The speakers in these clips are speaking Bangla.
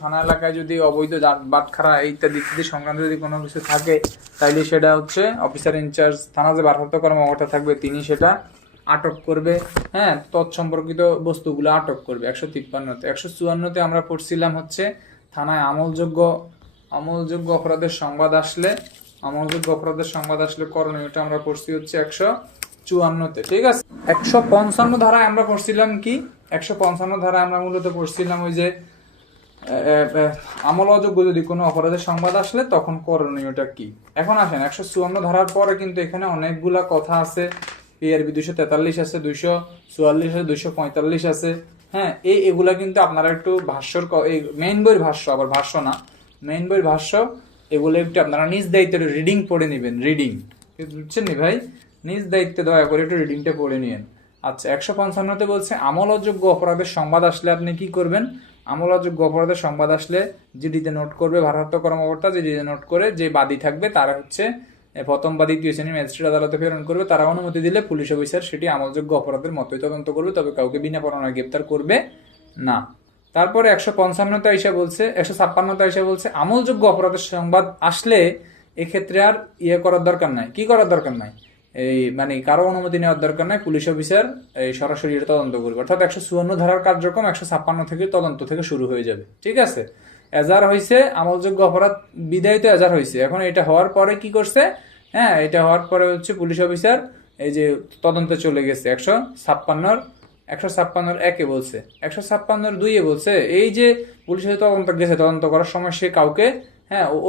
থানা এলাকায় যদি অবৈধ বাটখারা ইত্যাদি ইত্যাদি সংক্রান্ত যদি কোনো কিছু থাকে, তাইলে সেটা হচ্ছে অফিসার ইনচার্জ থানা যে ভারপ্রাপ্ত কর্মকর্তা থাকবে তিনি সেটা আটক করবে। হ্যাঁ, তৎসম্পর্কিত বস্তুগুলো আটক করবে। 153তে 154তে আমরা পড়ছিলাম হচ্ছে থানায় আমলযোগ্য অপরাধের সংবাদ আসলে করণীয়টা আমরা পড়ছি হচ্ছে 154তে। ঠিক আছে, 155 ধারায় আমরা পড়ছিলাম কি, 155 ধারায় আমরা মূলত পড়ছিলাম ওই যে আমল অযোগ্য যদি কোনো অপরাধের সংবাদ আসলে তখন করণীয়টা কি। এখন আসেন 154 ধারার পরে কিন্তু এখানে অনেকগুলা কথা আছে। PRB 243 আছে, 244 আছে, 245 আছে। হ্যাঁ, এগুলা কিন্তু আপনারা একটু ভাষ্যর মেইন বইয়ের ভাষ্য, আবার ভাষ্য না, মেইন বইয়ের ভাষ্য, এগুলো একটু আপনারা নিজ দায়িত্বে রিডিং পড়ে নেবেন। রিডিং বুঝছেন নি ভাই, নিজ দায়িত্বে দয়া করে একটু রিডিংটা পড়ে নিয়েন। আচ্ছা, 155তে বলছে আমল অযোগ্য অপরাধের সংবাদ আসলে আপনি কি করবেন। আমল অযোগ্য অপরাধের সংবাদ আসলে জিডিতে নোট করবে ভারপ্রাপ্ত কর্মকর্তা, জিডিতে নোট করে যে বাদী থাকবে তারা হচ্ছে প্রথম বাদী তৃতীয় শ্রেণীর ম্যাজিস্ট্রেট আদালতে প্রেরণ করবে। তারা অনুমতি দিলে পুলিশ অফিসার সেটি আমলযোগ্য অপরাধের মতোই তদন্ত করবে, তবে কাউকে বিনা পরোয়ানায় গ্রেপ্তার করবে না। তারপরে 155তে আইসা বলছে, 156তে আইসা বলছে আমলযোগ্য অপরাধের সংবাদ আসলে এক্ষেত্রে আর করার দরকার নাই। কি করার দরকার নাই? এই মানে কারো অনুমতি নেওয়ার দরকার নাই, পুলিশ অফিসার এই সরাসরি এটা তদন্ত করবে। অর্থাৎ 154 ধারার কার্যক্রম 156 থেকে তদন্ত থেকে শুরু হয়ে যাবে। ঠিক আছে, এজার হয়েছে আমলযোগ্য অপরাধ বিদায়িত এজার হয়েছে। এখন এটা হওয়ার পরে কি করছে? হ্যাঁ, এটা হওয়ার পরে হচ্ছে পুলিশ অফিসার এই যে তদন্তে চলে গেছে। 156 একে বলছে, 156 2 বলছে এই যে পুলিশের তদন্ত গেছে, তদন্ত করার সময় সে কাউকে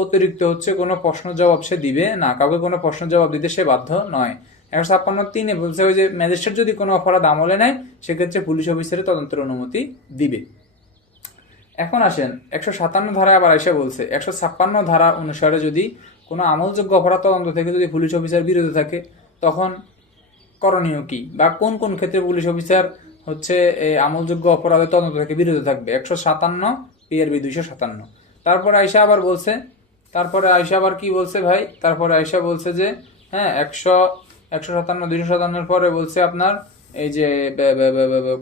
অতিরিক্ত হচ্ছে কোনো প্রশ্ন জবাব সে দিবে না, কাউকে কোনো প্রশ্ন জবাব দিতে সে বাধ্য নয়। 156 বলছে ওই যে ম্যাজিস্ট্রেট যদি কোনো অপরাধ আমলে নেয় সেক্ষেত্রে পুলিশ অফিসারের তদন্তের অনুমতি দিবে। এখন আসেন 157 ধারায় আবার এসে বলছে 156 ধারা অনুসারে যদি কোনো আমলযোগ্য অপরাধ তদন্ত থেকে যদি পুলিশ অফিসার বিরত থাকে তখন করণীয় কি, বা কোন কোন ক্ষেত্রে পুলিশ অফিসার হচ্ছে আমলযোগ্য অপরাধের তদন্ত থেকে বিরত থাকবে। 157 PRB 257। তারপরে আয়সা আবার বলছে, তারপরে আয়সা আবার কি বলছে ভাই, তারপরে আয়সা বলছে যে 157 257 পরে বলছে আপনার এই যে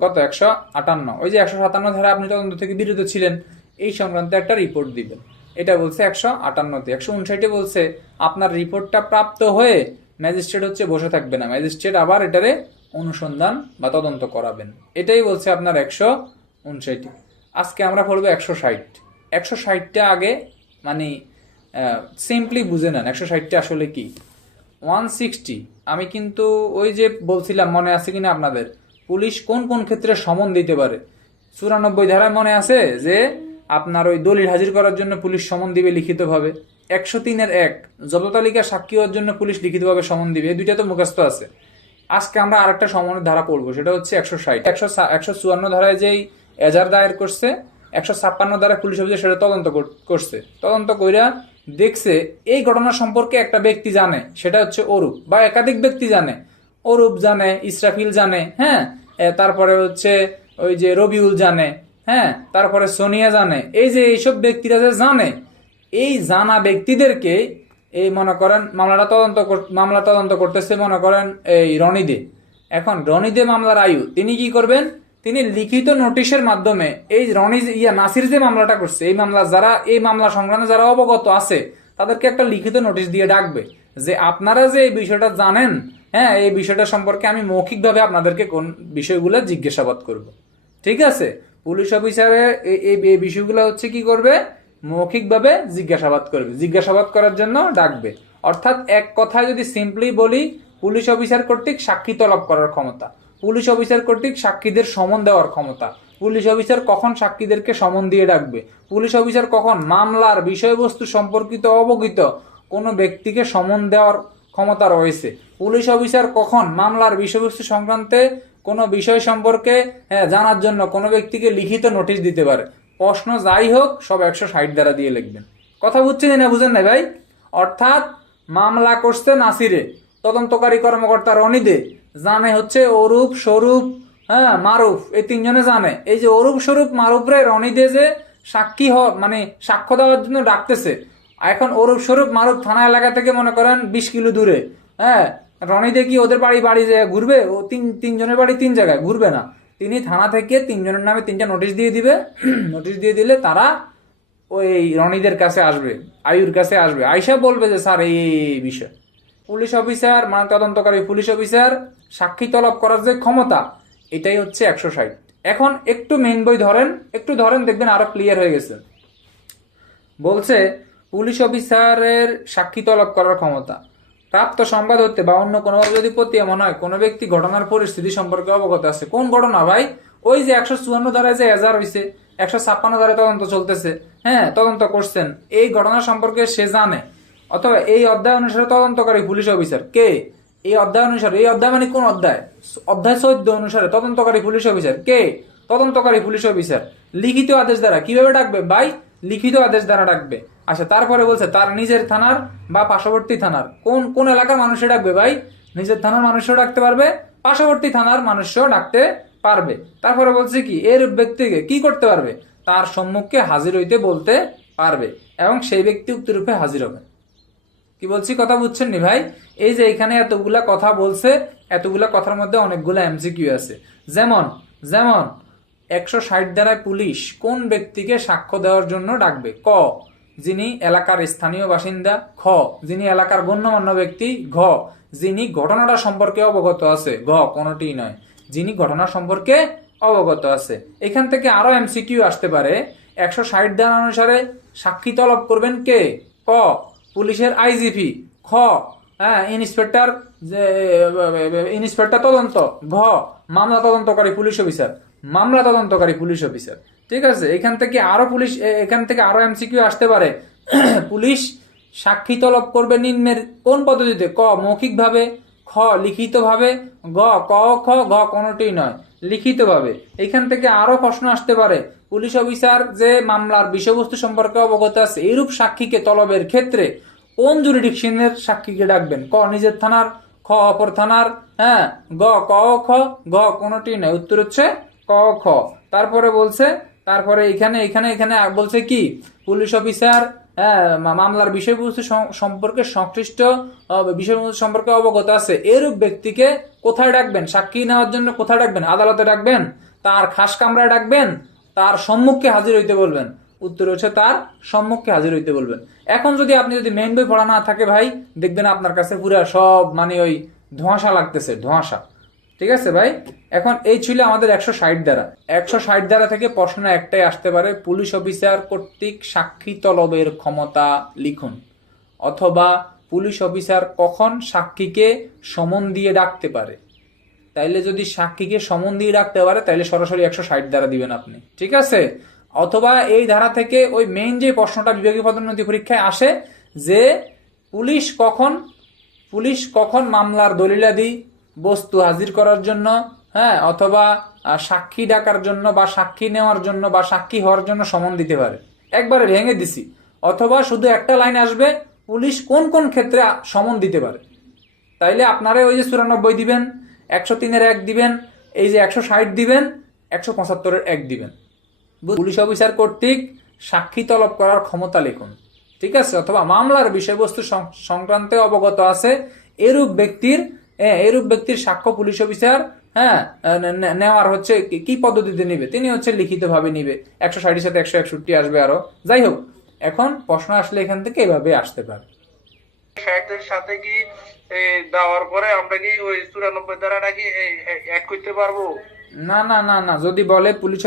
কত 158, ওই যে 157 ধারা আপনি তদন্ত থেকে বিরত ছিলেন এই সংক্রান্ত একটা রিপোর্ট দিবেন। এটা বলছে 158তে। 159 বলছে আপনার রিপোর্টটা প্রাপ্ত হয়ে ম্যাজিস্ট্রেট হচ্ছে বসে থাকবে না, ম্যাজিস্ট্রেট আবার এটারে অনুসন্ধান বা তদন্ত করাবেন। এটাই বলছে আপনার 159। আজকে আমরা পড়বো 160। 160টা আগে মানে সিম্পলি বুঝে নেন 160টা আসলে কি। 160 আমি কিন্তু ওই যে বলছিলাম, মনে আছে কিনা আপনাদের, পুলিশ কোন কোন ক্ষেত্রে সমন দিতে পারে। 94 ধারায় মনে আছে যে আপনার ওই দলিল হাজির করার জন্য পুলিশ সমন দিবে লিখিতভাবে। 103-1 জব্দ তালিকা সাক্ষী হওয়ার জন্য পুলিশ লিখিতভাবে সমন দিবে। এই দুইটা তো মুখস্থ আছে। আজকে আমরা আরেকটা সমনের ধারা পড়বো, সেটা হচ্ছে 160। 154 ধারায় যেই এজার দায়ের করছে, 156 ধারায় পুলিশ অফিসার সেটা তদন্ত করছে। তদন্ত কইরা দেখছে এই ঘটনা সম্পর্কে একটা ব্যক্তি জানে, সেটা হচ্ছে অরূপ, বা একাধিক ব্যক্তি জানে। অরূপ জানে, ইসরাফিল জানে, হ্যাঁ, তারপরে হচ্ছে ওই যে রবিউল জানে, হ্যাঁ, তারপরে সোনিয়া জানে। এই যে এইসব ব্যক্তিরা যে জানে, এই জানা ব্যক্তিদেরকে এই মনে করেন মামলা তদন্ত করতেছে মনে করেন এই রনিদে। এখন রনিদে মামলার আয়ু, তিনি কি করবেন, তিনি লিখিত নোটিশের মাধ্যমে এই নাসির যে মামলাটা করছে, এই মামলা সংক্রান্ত যারা অবগত আছে তাদেরকে একটা লিখিত নোটিশ দিয়ে ডাকবে যে আপনারা যে এই বিষয়টা জানেন, হ্যাঁ, এই বিষয়টা সম্পর্কে আমি মৌখিকভাবে আপনাদেরকে কোন বিষয়গুলো জিজ্ঞাসাবাদ করব। ঠিক আছে, পুলিশ অফিসারে এই বিষয়গুলো হচ্ছে কি করবে, মৌখিকভাবে জিজ্ঞাসাবাদ করবে, জিজ্ঞাসাবাদ করার জন্য ডাকবে। অর্থাৎ এক কথায় যদি সিম্পলি বলি, পুলিশ অফিসার কর্তৃক সাক্ষী তলব করার ক্ষমতা, পুলিশ অফিসার কর্তৃক সাক্ষীদের সমন দেওয়ার ক্ষমতা, পুলিশ অফিসার কখন সাক্ষীদেরকে সমন দিয়ে ডাকবে, পুলিশ অফিসার কখন মামলার বিষয়বস্তু সম্পর্কিত অবগত কোনো ব্যক্তিকে সমন দেওয়ার ক্ষমতা রয়েছে, পুলিশ অফিসার কখন মামলার বিষয়বস্তু সংক্রান্তে কোনো বিষয় সম্পর্কে জানার জন্য কোনো ব্যক্তিকে লিখিত নোটিশ দিতে পারে। প্রশ্ন যাই হোক সব 160 দ্বারা দিয়ে লিখবেন। কথা বুঝছেন না, বুঝেন না ভাই? অর্থাৎ মামলা করছে নাসিরে, তদন্তকারী কর্মকর্তা রনিদে, জানে হচ্ছে অরূপ, স্বরূপ, মারুফ, এই তিনজনে জানে। এই যে অরূপ, স্বরূপ, মারুফরে রনিদে যে সাক্ষ্য দেওয়ার জন্য ডাকতেছে। এখন অরূপ, স্বরূপ, মারুফ থানা এলাকা থেকে মনে করেন 20 কিলো দূরে। রনিদে কি ওদের বাড়ি ঘুরবে? ও তিনজনের বাড়ি 3 জায়গায় ঘুরবে না। তিনি থানা থেকে 3 জনের নামে 3টা নোটিশ দিয়ে দিবে। নোটিশ দিয়ে দিলে তারা ওই রনিদের কাছে আসবে, আয়ুর কাছে আসবে, আয়সা বলবে যে স্যার এই বিষয়। পুলিশ অফিসার মানে তদন্তকারী পুলিশ অফিসার সাক্ষী তলব করার যে ক্ষমতা, এটাই হচ্ছে 160। এখন একটু মেইন বই ধরেন, একটু ধরেন, দেখবেন আরো ক্লিয়ার হয়ে গেছে। বলছে পুলিশ অফিসারের সাক্ষী তলব করার ক্ষমতা প্রাপ্ত সংবাদ হতে বা অন্য কোনোভাবে যদি প্রতীয়মান হয় কোনো ব্যক্তি ঘটনার পরিস্থিতি সম্পর্কে অবগত আছে। কোন ঘটনা ভাই? ওই যে 154 ধারায় যে এজাহার হয়েছে, 156 ধারায় তদন্ত চলতেছে, হ্যাঁ তদন্ত করছেন, এই ঘটনা সম্পর্কে সে জানে, অথবা এই অধ্যায় অনুসারে তদন্তকারী পুলিশ অফিসার কে, এই অধ্যায় অনুসারে, এই অধ্যায় মানে কোন অধ্যায়? অধ্যায় 14 অনুসারে তদন্তকারী পুলিশ অফিসার কে? তদন্তকারী পুলিশ অফিসার লিখিত আদেশ দ্বারা কিভাবে ডাকবে ভাই? লিখিত আদেশ দ্বারা ডাকবে। আচ্ছা, তারপরে বলছে তার নিজের থানার বা পার্শ্ববর্তী থানার কোন কোন এলাকার মানুষে ডাকবে ভাই? নিজের থানার মানুষও ডাকতে পারবে, পার্শ্ববর্তী থানার মানুষও ডাকতে পারবে। তারপরে বলছে কি, এর ব্যক্তিকে কি করতে পারবে? তার সম্মুখে হাজির হইতে বলতে পারবে এবং সেই ব্যক্তি উক্ত রূপে হাজির হবে। কি বলছি কথা বুঝছেন নি ভাই? এই যে এখানে এতগুলা কথা বলছে, এতগুলা কথার মধ্যে অনেকগুলা এমসিকিউ আছে। যেমন যেমন 160 ধারায় পুলিশ কোন ব্যক্তিকে সাক্ষ্য দেওয়ার জন্য ডাকবে? ক, যিনি এলাকার স্থানীয় বাসিন্দা। খ, যিনি এলাকার গণ্যমান্য ব্যক্তি। ঘ, যিনি ঘটনাটা সম্পর্কে অবগত আছে। ঘ, কোনটি নয়, যিনি ঘটনা সম্পর্কে অবগত আছে। এখান থেকে আরো এমসিকিউ আসতে পারে। 160 ধারা অনুসারে সাক্ষী তলব করবেন কে? ক, পুলিশের আইজিপি। খ, হ্যাঁ ইন্সপেক্টর, যে ইন্সপেক্টর তদন্ত। ঘ, মামলা তদন্তকারী পুলিশ অফিসার, মামলা তদন্তকারী পুলিশ অফিসার। ঠিক আছে, এখান থেকে আরো এমসিকিউ আসতে পারে। পুলিশ সাক্ষী তলব করবে নিম্নের কোন পদ্ধতিতে? ক, মৌখিক ভাবে। খ, লিখিত ভাবে। গ, ক খ। ঘ, কোনটি নয়, লিখিত ভাবে। এখান থেকে আরো প্রশ্ন আসতে পারে, পুলিশ অফিসার যে মামলার বিষয়বস্তু সম্পর্কে অবগত আছে, এইরূপ সাক্ষীকে তলবের ক্ষেত্রে কোন জুরিডিকশনের সাক্ষীকে ডাকবেন? ক, নিজের থানার। খ, অপর থানার। হ্যাঁ। গ, ক খ। ঘ, কোনটি নয়, উত্তর হচ্ছে ক খ। তারপরে বলছে, তারপরে এখানে এখানে এখানে বলছে কি, পুলিশ অফিসার মামলার বিষয়বস্তু সম্পর্কে সংশ্লিষ্ট বিষয়বস্তু সম্পর্কে অবগত আছে, এরূপ ব্যক্তিকে কোথায় ডাকবেন? সাক্ষী নেওয়ার জন্য কোথায় ডাকবেন? আদালতে ডাকবেন? তার খাস কামরায় ডাকবেন? তার সম্মুখে হাজির হইতে বলবেন? উত্তর হচ্ছে তার সম্মুখে হাজির হইতে বলবেন। এখন যদি আপনি মেইন বই পড়া না থাকে ভাই, দেখবেন আপনার কাছে পুরো সব মানে ওই ধোঁয়াশা লাগতেছে, ধোঁয়াশা। ঠিক আছে ভাই, এখন এই ছিল আমাদের 160 ধারা। 160 ধারা থেকে প্রশ্ন একটাই আসতে পারে, পুলিশ অফিসার কর্তৃক সাক্ষী তলবের ক্ষমতা লিখুন, অথবা পুলিশ অফিসার কখন সাক্ষীকে সমন দিয়ে ডাকতে পারে। তাইলে যদি সাক্ষীকে সমন দিয়ে ডাকতে পারে তাইলে সরাসরি 160 ধারা দিবেন আপনি। ঠিক আছে, অথবা এই ধারা থেকে ওই মেইন যে প্রশ্নটা বিভাগীয় পদোন্নতি পরীক্ষায় আসে, যে পুলিশ কখন মামলার দলিলাদি বস্তু হাজির করার জন্য, হ্যাঁ, অথবা সাক্ষী ডাকার জন্য বা সাক্ষী নেওয়ার জন্য বা সাক্ষী হওয়ার জন্য সমন দিতে পারে। একবারে ভেঙে দিছি। অথবা শুধু একটা লাইন আসবে, পুলিশ কোন কোন ক্ষেত্রে সমন দিতে পারে। তাইলে আপনারা ওই যে 94 দিবেন, 103-এর 1 দিবেন, এই যে 160 দিবেন, 175-এর 1 দিবেন। পুলিশ অফিসার কর্তৃক সাক্ষী তলব করার ক্ষমতা লিখুন। ঠিক আছে, অথবা মামলার বিষয়বস্তু সংক্রান্তে অবগত আছে এরূপ ব্যক্তির সাক্ষ্য পুলিশ অফিসার নেওয়ার হচ্ছে কি পদ্ধতিতে নিবে? তিনি হচ্ছে লিখিত ভাবে নিবে। 160-এর সাথে 161 আসবে আরো। যাই হোক, এখন প্রশ্ন আসলে এখান থেকে এভাবে আসতে পারে। সাথে কি দেওয়ার পরে আমরা কি ওই 94 ধারাটা কি অ্যাড করতে পারবো? না না না না, যদি বলে পুলিশ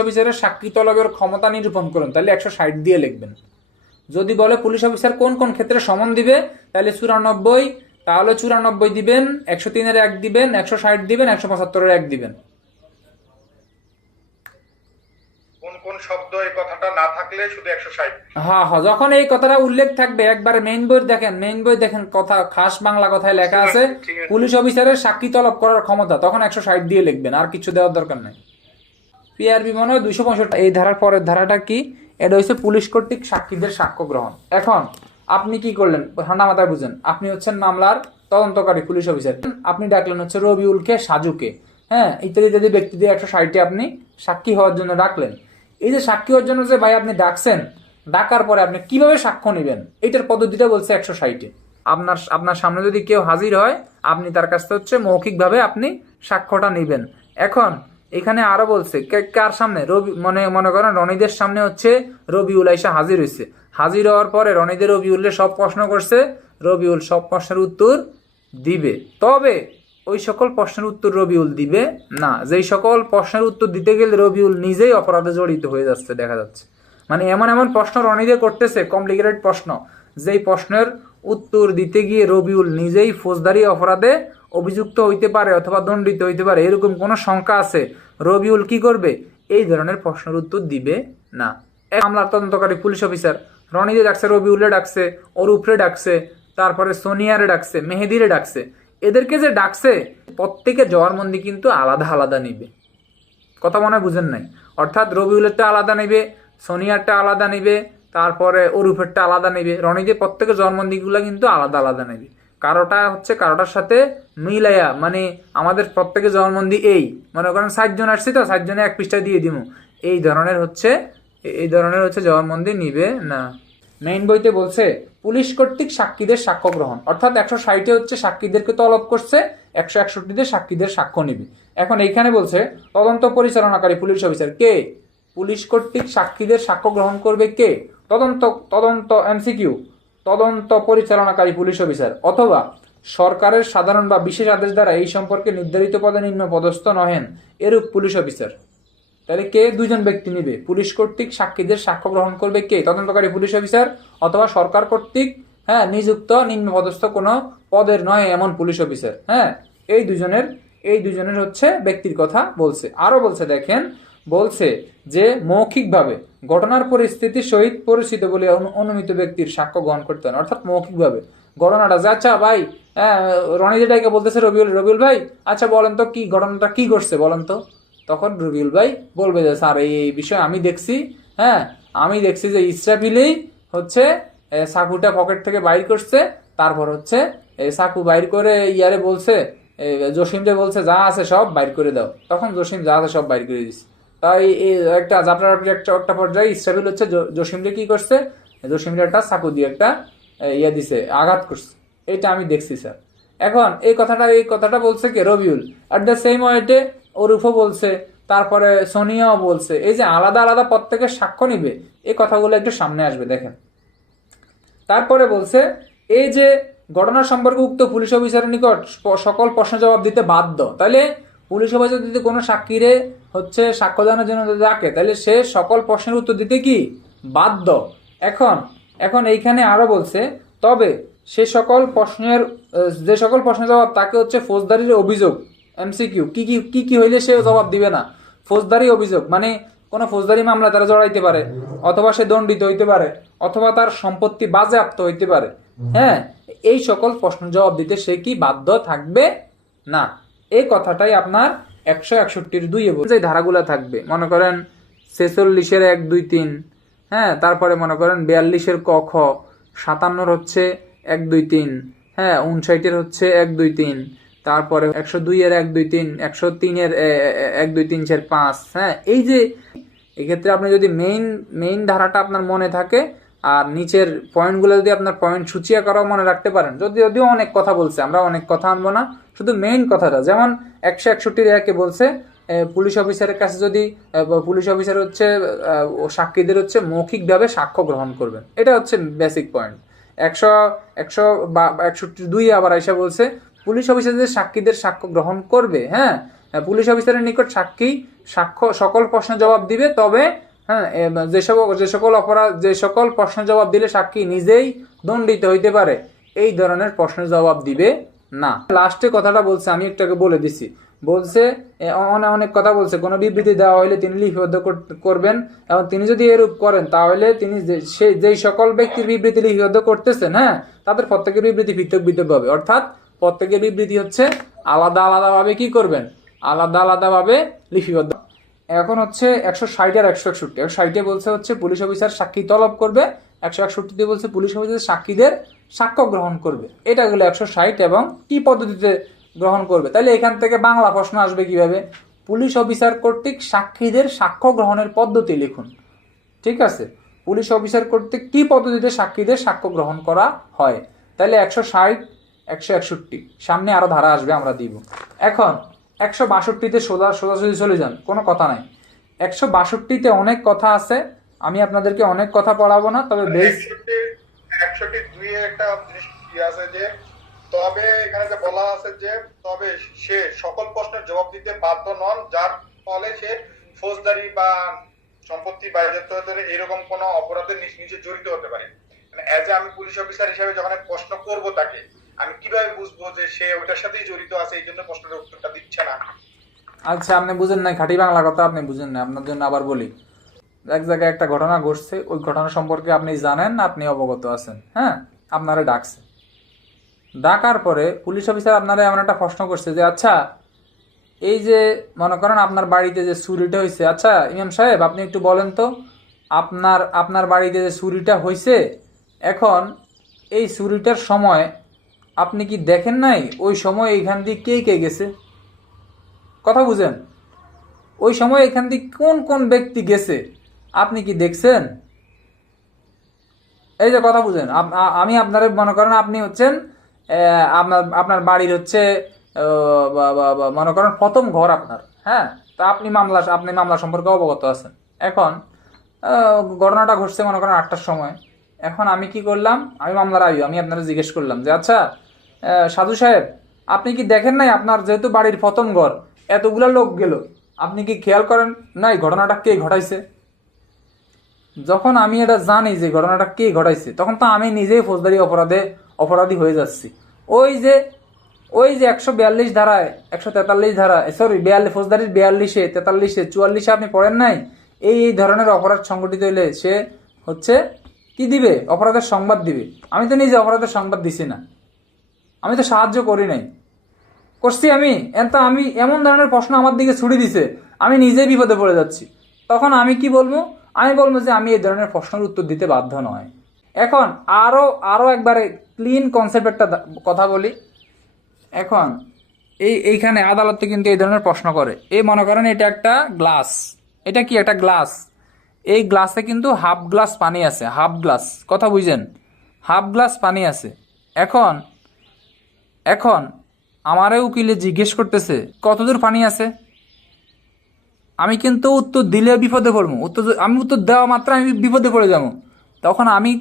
অফিসারের সাক্ষী তলবের ক্ষমতা নিরূপণ করুন, তাহলে 160 দিয়ে লিখবেন। যদি বলে পুলিশ অফিসার কোন কোন ক্ষেত্রে সমন দিবে, তাহলে 94, তাহলে 94 দিবেন, 103-এর 1 দিবেন, 160 দিবেন, 175-এর 1 দিবেন। কোন শব্দ এই কথাটা না থাকলে শুধু 160? হ্যাঁ হ্যাঁ, যখন এই কথাটা উল্লেখ থাকবে, একবারে মেইন বই দেখেন কথা খাস বাংলা কথায় লেখা আছে পুলিশ অফিসারের সাক্ষী তলব করার ক্ষমতা, তখন 160 দিয়ে লিখবেন, আর কিছু দেওয়ার দরকার নাই। পিআরবি মনে হয় 265। এই ধারার পরের ধারাটা কি? এটা হচ্ছে পুলিশ কর্তৃক সাক্ষীদের সাক্ষ্য গ্রহণ। এখন আপনি কি করলেন ঠান্ডা মাথায় বুঝেন, আপনি হচ্ছেন মামলার তদন্তকারী পুলিশ অফিসার, আপনি ডাকলেন হচ্ছে রবিউলকে, সাজুকে, হ্যাঁ ইত্যাদি ইত্যাদি ব্যক্তি দিয়ে 160 আপনি সাক্ষী হওয়ার জন্য ডাকলেন। এই যে সাক্ষী হওয়ার জন্য যে ভাই আপনি ডাকছেন, ডাকার পরে আপনি কিভাবে সাক্ষ্য নেবেন, এটার পদ্ধতিটা বলছে 160-এ। আপনার সামনে যদি কেউ হাজির হয়, আপনি তার কাছ থেকে হচ্ছে মৌখিকভাবে আপনি সাক্ষ্যটা নেবেন। এখন এখানে আরো বলছে কার সামনে, রবি মনে করেন রনিদের সামনে হচ্ছে রবিউল আইসা হাজির হয়েছে, হাজির হওয়ার পরে রনিদের রবিউলের সব প্রশ্ন করছে, রবিউল সব প্রশ্নের উত্তর দিবে, তবে ওই সকল প্রশ্নের উত্তর রবিউল দিবে না, যেই সকল প্রশ্নের উত্তর দিতে গেলে রবিউল নিজেই অপরাধে জড়িত হয়ে যাচ্ছে দেখা যাচ্ছে। মানে এমন এমন প্রশ্ন রনিদে করতেছে, কমপ্লিকেটেড প্রশ্ন, যেই প্রশ্নের উত্তর দিতে গিয়ে রবিউল নিজেই ফৌজদারি অপরাধে অভিযুক্ত হইতে পারে অথবা দণ্ডিত হইতে পারে, এরকম কোনো শঙ্কা আছে, রবিউল কি করবে, এই ধরনের প্রশ্নের উত্তর দিবে না। মামলার তদন্তকারী পুলিশ অফিসার রনিদে ডাকছে, রবিউলে ডাকছে, অরুফরে ডাকছে, তারপরে সোনিয়ারে ডাকছে, মেহেদিরে ডাকছে, এদেরকে যে ডাকছে প্রত্যেকে জবানবন্দি কিন্তু আলাদা আলাদা নিবে, কথা মনে বুঝেন নাই, অর্থাৎ রবিউলেরটা আলাদা নিবে, সোনিয়ারটা আলাদা নিবে, তারপরে অরুফেরটা আলাদা নিবে, রনিদে প্রত্যেকের জবানবন্দিগুলো কিন্তু আলাদা আলাদা নেবে, কারোটা হচ্ছে কারোটার সাথে মিলাইয়া, মানে আমাদের প্রত্যেকের জবানবন্দি এই মনে করেন 60 জন আসছি তো 60 জনে এক পৃষ্ঠা দিয়ে দিব, এই ধরনের হচ্ছে জবানবন্দি নিবে না। মেইন বইতে বলছে পুলিশ কর্তৃক সাক্ষীদের সাক্ষ্য গ্রহণ, অর্থাৎ 160 হচ্ছে সাক্ষীদেরকে তলব করছে, 161 সাক্ষীদের সাক্ষ্য নিবে। এখন এইখানে বলছে তদন্ত পরিচালনাকারী পুলিশ অফিসার কে, পুলিশ কর্তৃক সাক্ষীদের সাক্ষ্য গ্রহণ করবে কে, তদন্ত এমসিকিউ, তদন্ত পরিচালনাকারী পুলিশ অফিসার অথবা সরকারের সাধারণ বা বিশেষ আদেশ দ্বারা এই সম্পর্কে নির্ধারিত পদে নিম্ন পদস্থ নহেন এরূপ পুলিশ অফিসার। তাহলে কে, দুইজন ব্যক্তি নিবে, পুলিশ কর্তৃক সাক্ষীদের সাক্ষ্য গ্রহণ করবে কে, তদন্তকারী পুলিশ অফিসার অথবা সরকার কর্তৃক নিযুক্ত নিম্ন পদস্থ কোনো পদের নয় এমন পুলিশ অফিসার। এই দুজনের হচ্ছে ব্যক্তির কথা বলছে। আরো বলছে দেখেন, বলছে যে মৌখিকভাবে ঘটনার পরিস্থিতির সহিত পরিচিত বলে অনুমিত ব্যক্তির সাক্ষ্য গ্রহণ করতে হয়, অর্থাৎ মৌখিকভাবে ঘটনাটা যে আচ্ছা ভাই রনি ডাইকে বলতেছে রবিউল ভাই আচ্ছা বলেন তো কি ঘটনাটা কি ঘটছে বলেন তো, তখন রবিউল ভাই বলবে যে স্যার এই বিষয় আমি দেখছি, আমি দেখছি যে ইসরাফিলেই হচ্ছে সাকুটা পকেট থেকে বাইর করছে, তারপর হচ্ছে সাকু বাইর করে ইয়ারে বলছে, জসিমরে বলছে যা আছে সব বাইর করে দাও, তখন জসিম যা আছে সব বাইর করে দিচ্ছে। তাই একটা জাপড়াপড়ি একটা পর্যায়ে ইসরাফিল হচ্ছে জসিমরে কি করছে, জসিমরে একটা সাকু দিয়ে একটা ইয়া দিছে, আঘাত করছে, এটা আমি দেখছি স্যার। এখন এই কথাটা বলছে কে, রবিউল। অ্যাট দ্য সেম ওয়েতে ওরুফও বলছে, তারপরে সোনিয়াও বলছে, এই যে আলাদা আলাদা প্রত্যেকের সাক্ষ্য নিবে, এই কথাগুলো একটু সামনে আসবে দেখেন। তারপরে বলছে এই যে ঘটনা সম্পর্কে উক্ত পুলিশ অফিসারের নিকট সকল প্রশ্ন জবাব দিতে বাধ্য, তাহলে পুলিশ অফিসার যদি কোনো সাক্ষীরে হচ্ছে সাক্ষ্য দানের জন্য ডাকে, তাহলে সে সকল প্রশ্নের উত্তর দিতে কি বাধ্য। এখন এইখানে আরো বলছে তবে যে সকল প্রশ্নের জবাব তাকে হচ্ছে ফৌজদারির অভিযোগ এমসিকিউ কি হইলে সে জবাব দিবে না, ফৌজদারি অভিযোগ মানে কোনো ফৌজদারি মামলা তারা জড়াইতে পারে, অথবা সে দণ্ডিত হইতে পারে, অথবা তার সম্পত্তি বাজেয়াপ্ত হইতে পারে, এই সকল প্রশ্ন জবাব দিতে সে কি বাধ্য থাকবে না। এই কথাটাই আপনার 161(2) যে ধারাগুলা থাকবে, মনে করেন 46-এর 1, 2, 3, তারপরে মনে করেন 42-এর ক খ, 57-এর হচ্ছে 1, 2, 3, 59-এর হচ্ছে 1, 2, 3, তারপরে 102-এর 1, 2, 3, 103-এর 1, 2, 3, 4, 5। এই যে এক্ষেত্রে আপনি যদি মেইন ধারাটা আপনার মনে থাকে আর নিচের পয়েন্টগুলো যদি আপনার পয়েন্ট সূচিয়া করাও মনে রাখতে পারেন, যদিও অনেক কথা বলছে, আমরা অনেক কথা আনবো না, শুধু মেইন কথাটা। যেমন 161-এ বলছে পুলিশ অফিসারের কাছে যদি পুলিশ অফিসার হচ্ছে সাক্ষীদের হচ্ছে মৌখিকভাবে সাক্ষ্য গ্রহণ করবেন, এটা হচ্ছে বেসিক পয়েন্ট। 162 আবার আইসা বলছে পুলিশ অফিসারদের সাক্ষীদের সাক্ষ্য গ্রহণ করবে, পুলিশ অফিসারের নিকট সাক্ষ্য সকল প্রশ্নের জবাব দিবে, তবে যে সকল প্রশ্নের জবাব দিলে সাক্ষী নিজেই দণ্ডিত হইতে পারে এই ধরনের প্রশ্নের জবাব দিবে না। লাস্টে কথাটা বলছে আমি একটু আগে বলে দিছি, বলছে অনেক কথা বলছে, কোনো বিবৃতি দেওয়া হলে তিনি লিপিবদ্ধ করবেন, এবং তিনি যদি এরূপ করেন তাহলে তিনি যেই সকল ব্যক্তির বিবৃতি লিপিবদ্ধ করতেছেন তাদের প্রত্যেকের বিবৃতি পৃথক হবে, অর্থাৎ প্রত্যেকের বিবৃতি হচ্ছে আলাদা ভাবে কি করবেন, আলাদা ভাবে লিপিবদ্ধ। এখন হচ্ছে 160 আর 161। 160-এ বলছে হচ্ছে পুলিশ অফিসার সাক্ষী তলব করবে, 161-তে বলছে পুলিশ অফিসার সাক্ষীদের সাক্ষ্য গ্রহণ করবে। এটা গেল 160 এবং কি পদ্ধতিতে গ্রহণ করবে। তাহলে এখান থেকে বাংলা প্রশ্ন আসবে কিভাবে, পুলিশ অফিসার কর্তৃক সাক্ষীদের সাক্ষ্য গ্রহণের পদ্ধতি লিখুন। ঠিক আছে, পুলিশ অফিসার কর্তৃক কি পদ্ধতিতে সাক্ষীদের সাক্ষ্য গ্রহণ করা হয়। তাহলে 160, 161, সামনে আরো ধারা আসবে আমরা দিব। এখন 162তে সোজাসুজি চলে যান, কোনো কথা নাই। 162তে অনেক কথা আছে, আমি আপনাদেরকে অনেক কথা পড়াবো না, তবে বেস 61 একটা জিনিস কি আছে যে তবে এখানে যে বলা আছে যে তবে সে সকল প্রশ্নের জবাব দিতে বাধ্য নন যার ফলে সে ফৌজদারি বা সম্পত্তি বাজেয়াপ্ত হতে পারে এরকম কোন অপরাধে নিজে জড়িত হতে পারে। মানে এজ এ আমি পুলিশ অফিসার হিসেবে যখন আমি প্রশ্ন করব তাকে, আমি কিভাবে বুঝবো যে সে ওটার সাথেই জড়িত আছে এই জন্য প্রশ্নের উত্তরটা দিচ্ছে না? আচ্ছা, আপনি বুঝেন নাই, খাঁটি বাংলা কথা আপনি বুঝেন না, আপনার জন্য আবার বলি। এক জায়গায় একটা ঘটনা ঘটছে, ওই ঘটনা সম্পর্কে আপনি জানেন, আপনি অবগত আছেন, হ্যাঁ, আপনারা ডাকছে। ডাকার পরে পুলিশ অফিসার আপনারা এমন একটা প্রশ্ন করছে যে আচ্ছা, এই যে মনে করেন আপনার বাড়িতে যে চুরিটা হয়েছে, আচ্ছা ইমাম সাহেব আপনি একটু বলেন তো, আপনার বাড়িতে যে চুরিটা হয়েছে, এখন এই চুরিটার সময় আপনি কি দেখেন নাই ওই সময় এইখান দিয়ে কে কে গেছে? কথা বুঝেন? ওই সময় এখান দিয়ে কোন কোন ব্যক্তি গেছে আপনি কি দেখছেন? এই যে কথা বুঝেন, আমি আপনারা মনে করেন আপনি হচ্ছেন আপনার বাড়ির হচ্ছে মনে করেন প্রথম ঘর আপনার, হ্যাঁ, তো আপনি মামলা সম্পর্কে অবগত আছেন। এখন ঘটনাটা ঘটছে মনে করেন 8টার সময়। এখন আমি কি করলাম, আমি মামলার আয়ু, আমি আপনারা জিজ্ঞেস করলাম যে আচ্ছা সাধু সাহেব আপনি কি দেখেন নাই আপনার যেহেতু বাড়ির প্রথম ঘর এতগুলা লোক গেল, আপনি কি খেয়াল করেন নাই ঘটনাটা কে ঘটাইছে? যখন আমি এটা জানি যে ঘটনাটা কে ঘটাইছে, তখন তো আমি নিজেই ফৌজদারি অপরাধী হয়ে যাচ্ছি। ওই যে 142 ধারায় 143 ধারা সরি ফৌজদারির 42-এ 43-এ 44-এ আপনি পড়েন নাই, এই ধরনের অপরাধ সংগঠিত হইলে সে হচ্ছে কি দিবে? অপরাধের সংবাদ দিবে। আমি তো নিজে অপরাধের সংবাদ দিছি না, আমি তো সাহায্য করি নাই, করছি আমি এমন ধরনের প্রশ্ন আমার দিকে ছুড়ে দিছে, আমি নিজেই বিপদে পড়ে যাচ্ছি। তখন আমি কি বলবো? আমি বলবো যে আমি এই ধরনের প্রশ্নের উত্তর দিতে বাধ্য নয়। এখন আরো একবারে ক্লিন কনসেপ্ট একটা কথা বলি। এখন এইখানে আদালতে কিন্তু এই ধরনের প্রশ্ন করে, এই মনে করেন এটা একটা গ্লাস, এটা কি একটা গ্লাস, এই গ্লাসে কিন্তু হাফ গ্লাস পানি আছে, হাফ গ্লাস, কথা বুঝেন, হাফ গ্লাস পানি আছে। এখন আমারে উকিলে জিজ্ঞেস করতেছে কতদূর পানি আছে, আমি কিন্তু উত্তর দিলে বিপদে পড়বো, আমি উত্তর দেওয়া মাত্র আমি বিপদে পড়ে যাবো। তখন আমি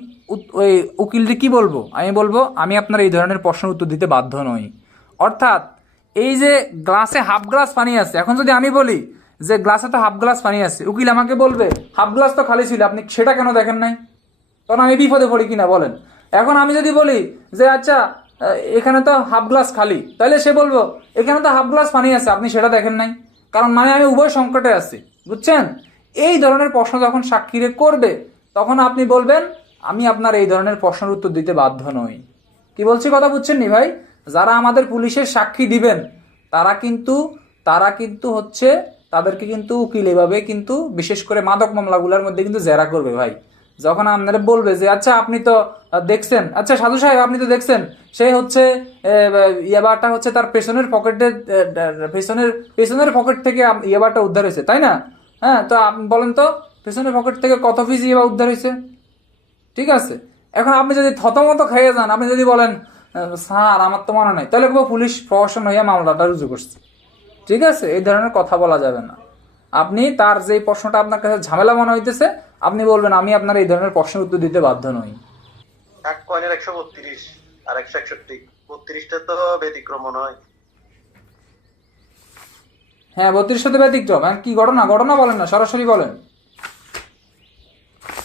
ওই উকিলকে কি বলবো? আমি বলবো আমি আপনার এই ধরনের প্রশ্নের উত্তর দিতে বাধ্য নই। অর্থাৎ এই যে গ্লাসে হাফ গ্লাস পানি আছে, এখন যদি আমি বলি যে গ্লাসে তো হাফ গ্লাস পানি আছে, উকিল আমাকে বলবে হাফ গ্লাস তো খালি ছিল, আপনি সেটা কেন দেখেন নাই? তখন আমি বিপদে পড়ি কিনা বলেন? এখন আমি যদি বলি যে আচ্ছা এখানে তো হাফ গ্লাস খালি, তাহলে সে বলবো এখানে তো হাফ গ্লাস পানি আছে, আপনি সেটা দেখেন নাই। কারণ মানে আমি উভয় সংকটে আছি, বুঝছেন? এই ধরনের প্রশ্ন যখন সাক্ষীরে করবে, তখন আপনি বলবেন আমি আপনার এই ধরনের প্রশ্নের উত্তর দিতে বাধ্য নই। কি বলছি কথা বুঝছেন নি ভাই? যারা আমাদের পুলিশের সাক্ষী দিবেন তারা কিন্তু হচ্ছে তাদেরকে কিন্তু উকিল এভাবে কিন্তু বিশেষ করে মাদক মামলাগুলোর মধ্যে কিন্তু জেরা করবে ভাই। যখন আপনারা বলবে যে আচ্ছা আপনি তো দেখছেন, আচ্ছা সাধু সাহেব আপনি তো দেখছেন সে হচ্ছে ইয়াবাটা হচ্ছে তার পেছনের পকেট থেকে ইয়াবাটা উদ্ধার হয়েছে, তাই না? হ্যাঁ, তো আপনি বলেন তো পেছনের পকেট থেকে কত পিস ইয়াবা উদ্ধার হয়েছে? ঠিক আছে, এখন আপনি যদি থতমত খেয়ে যান, আপনি যদি বলেন স্যার আমার তো মনে নাই, তাহলে পুলিশ প্রশাসন হইয়া মামলাটা রুজু করছে। ঠিক আছে, এই ধরনের কথা বলা যাবে না। আপনি তার যে প্রশ্নটা আপনার কাছে ঝামেলা মনে হইতেছে, আপনি বলবেন আমি আপনার এই ধরনের প্রশ্নের উত্তর দিতে বাধ্য নই। এক কয়েনের 132 আর 161, 32টা তো ব্যতিক্রম নয়। হ্যাঁ, 32 ব্যতিক্রম। কি ঘটনা বলেন না, সরাসরি বলেন।